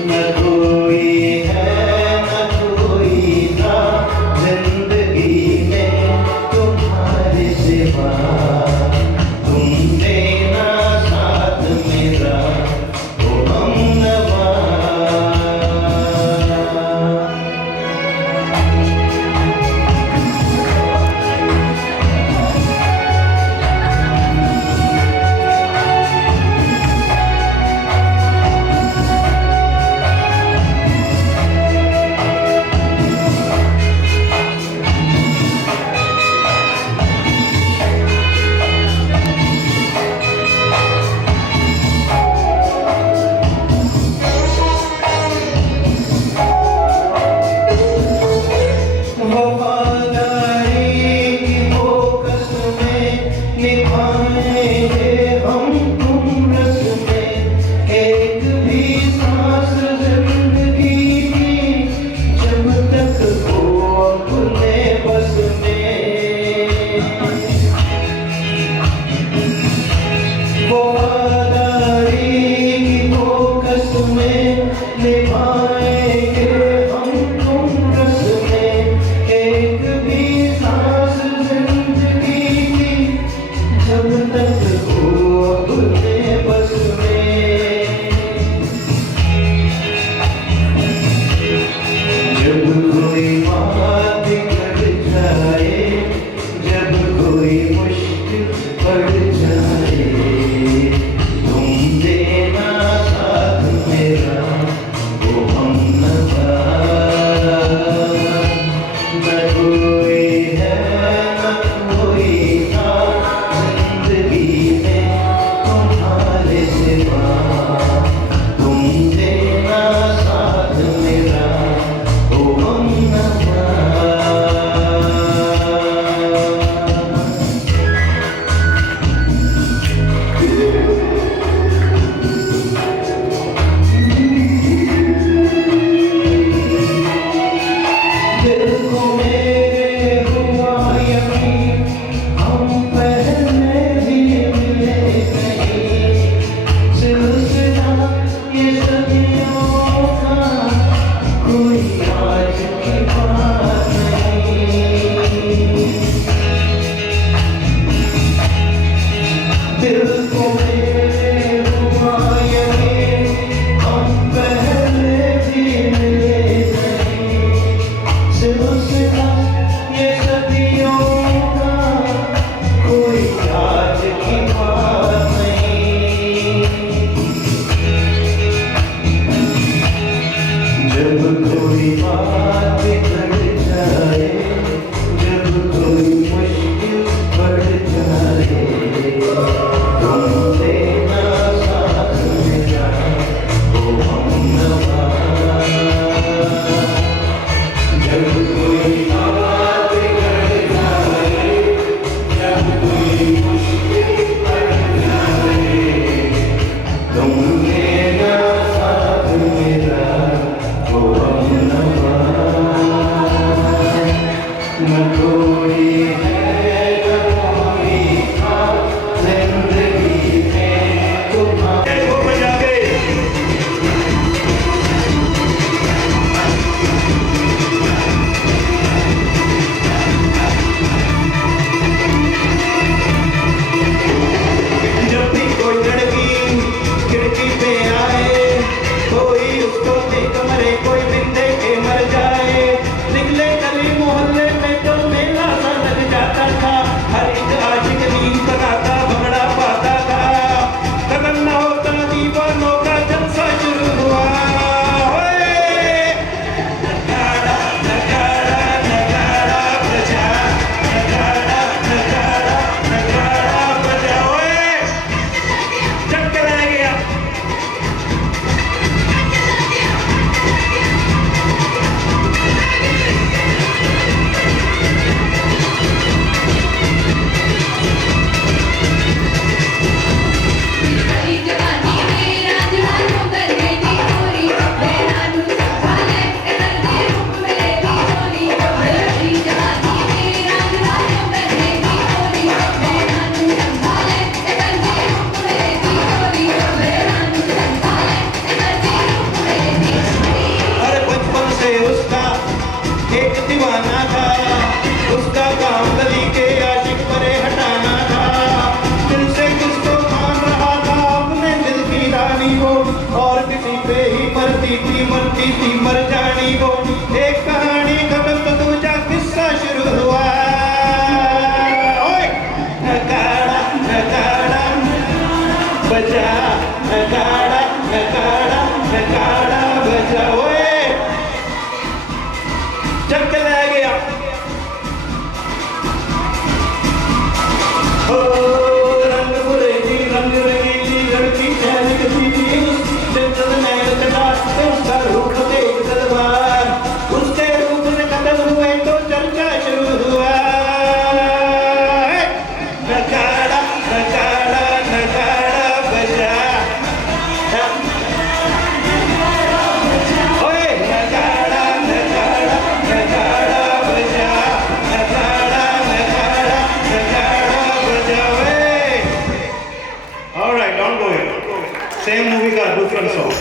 न कोई है निभाएंगे हम तुम रस्में, एक भी सांस जिंदगी की जब तक हो अपने बस में। जब कोई बात बिगड़ जाए, जब कोई मुश्किल पड़ जाए, तुम देना साथ मेरा वो हमनवा। न कोई है न कोई था जिंदगी में तुम्हारे सिवा, तुम देना साथ मेरा वो हमनवा। दिल को मेरे हुआ यकीन, हम पहले भी मिले नहीं, सिलसिला ये सदियों का कोई आज की बात नहीं। दिल को मेरे हुआ यकीन, हम पहले भी मिले नहीं, सिलसिला ये सदियों का कोई आज की बात नहीं। जब कोई बात बिगड़ जाए, जब कोई मुश्किल पड़ जाए, तुम देना साथ मेरा वो हमनवा। जब कोई बात बिगड़ जाए, जब कोई मुश्किल पड़ जाए, तुम देना साथ मेरा वो हमनवा। न कोई है न कोई था जिंदगी में तुम्हारे। जब भी कोई लड़की खिड़की पे आए, कोई उसको देख मरे, कोई बिन देखे मर जाए, निकले गली मोहल्ले में तो मेला सा लग जाता था, हर एक आशिक नींद बनाता भंगड़ा पाता था, खत्म न होता दीवानों का जलसा शुरू हुआ। ओए! नगाड़ा नगाड़ा नगाड़ा बजा, नगाड़ा नगाड़ा नगाड़ा बजा। ओए! चक्कर आ गया। अरे बचपन से उसका एक दीवाना था, उसका काम गली के आशिक परे हटाना था, दिल से किसको मान रहा था अपने दिल की रानी को, और किसी पे ही मरती थी मर जानी को। एक कहानी खत्म तो दूसरा किस्सा शुरू हुआ। ओए! नगाड़ा नगाड़ा बजा, नगाड़ा नगाड़ा नगाड़ा बजा। ओए! चक्कर आ गया। ओ रंग बुरेली रंग रंगीली लड़की चहकती थी, जंगल में लटका उसका रूप देख तलवार, उसके रूप से कतल हुए तो चर्चा शुरू हुआ। नगाड़ा नगाड़ा नगाड़ा बजा। ओए! नगाड़ा नगाड़ा नगाड़ा बजा, नगाड़ा नगाड़ा नगाड़ा बजा। ओए! All right, don't go here. Same movie का दूसरा song.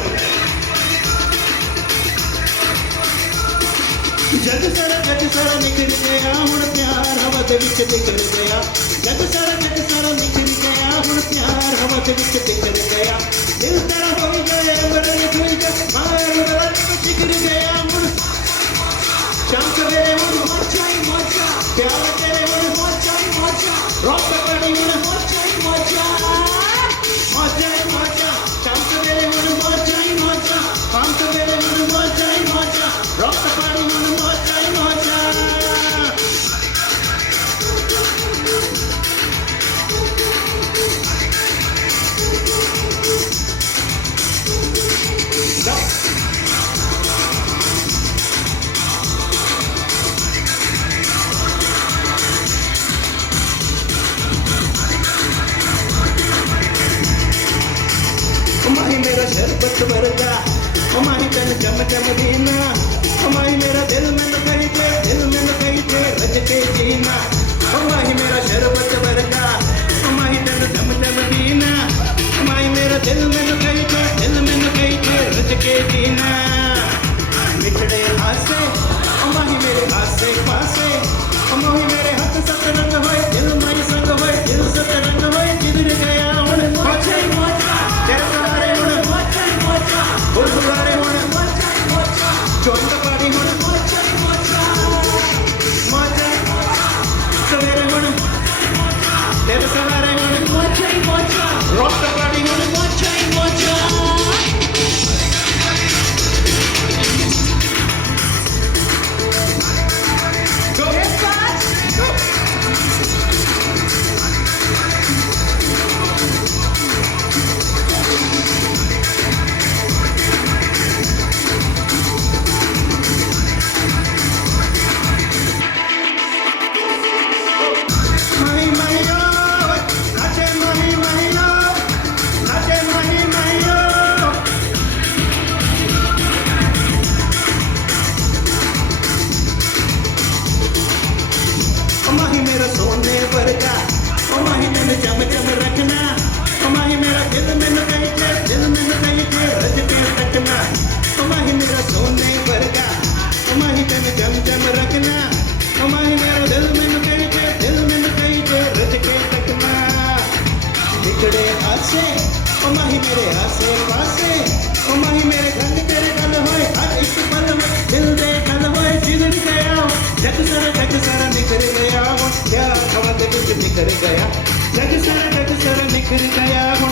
जग सारा निखर गया हुण प्यार हवा दे विच बिखर गया जग सारा निखर गया हुण प्यार हवा दे विच बिखर गया दिल तेरा हो गया बड़े खुल के मार बड़ा बिखर गया हुण चांद तेरे हुण मोचा ही मोचा प्यार तेरे हुण मोचा ही मोचा रोक पड़ी हुण मोचा ही मोचा मोचा ही मोचा चांद तेरे हुण मोचा ही मोचा हम तेरे हुण मोचा ही मोचा रोक पड़ी हुण मोचा ही मोचा माही मेरा शरबत वर्गा माही तन चम चम दीना माही मेरा दिल में कही थे रज के जीना माही मेरा शरबत वर्गा माही तन चम चम दीना माही मेरा दिल में कही थे रज के जीना मिठड़े हासे माही मेरे हासे पासे माही मेरे हाथ सतरंग होए दिल माही संग होए दिल सतरंग होए जिधर गया हुण मोचा ही मोचा तेरे सवारे हुण मोचा ही मोचा बुलबुलारे हुण मोचा ही मोचा जोंद पाड़ी हुण मोचा ही मोचा मोचा ही मोचा सवेरे हुण तेरे सवारे हुण मोचा ही मोचा रोक पाड़ी हुण मोचा ही मोचा चम चम रखना माही मेरा दिल में कही थे रज के तकना माही मेरा सोने वर्गा माही तन चम चम रखना माही मेरा दिल में कही थे रज के तकना बिगड़े हासे माही मेरे आसे पासे माही मेरे गल तेरे गल होए हर एक पल में दिल दे गल होए जिधर गया जग सारा निखर गया प्यार हवा दे विच बिखर गया जग सारा निखर गया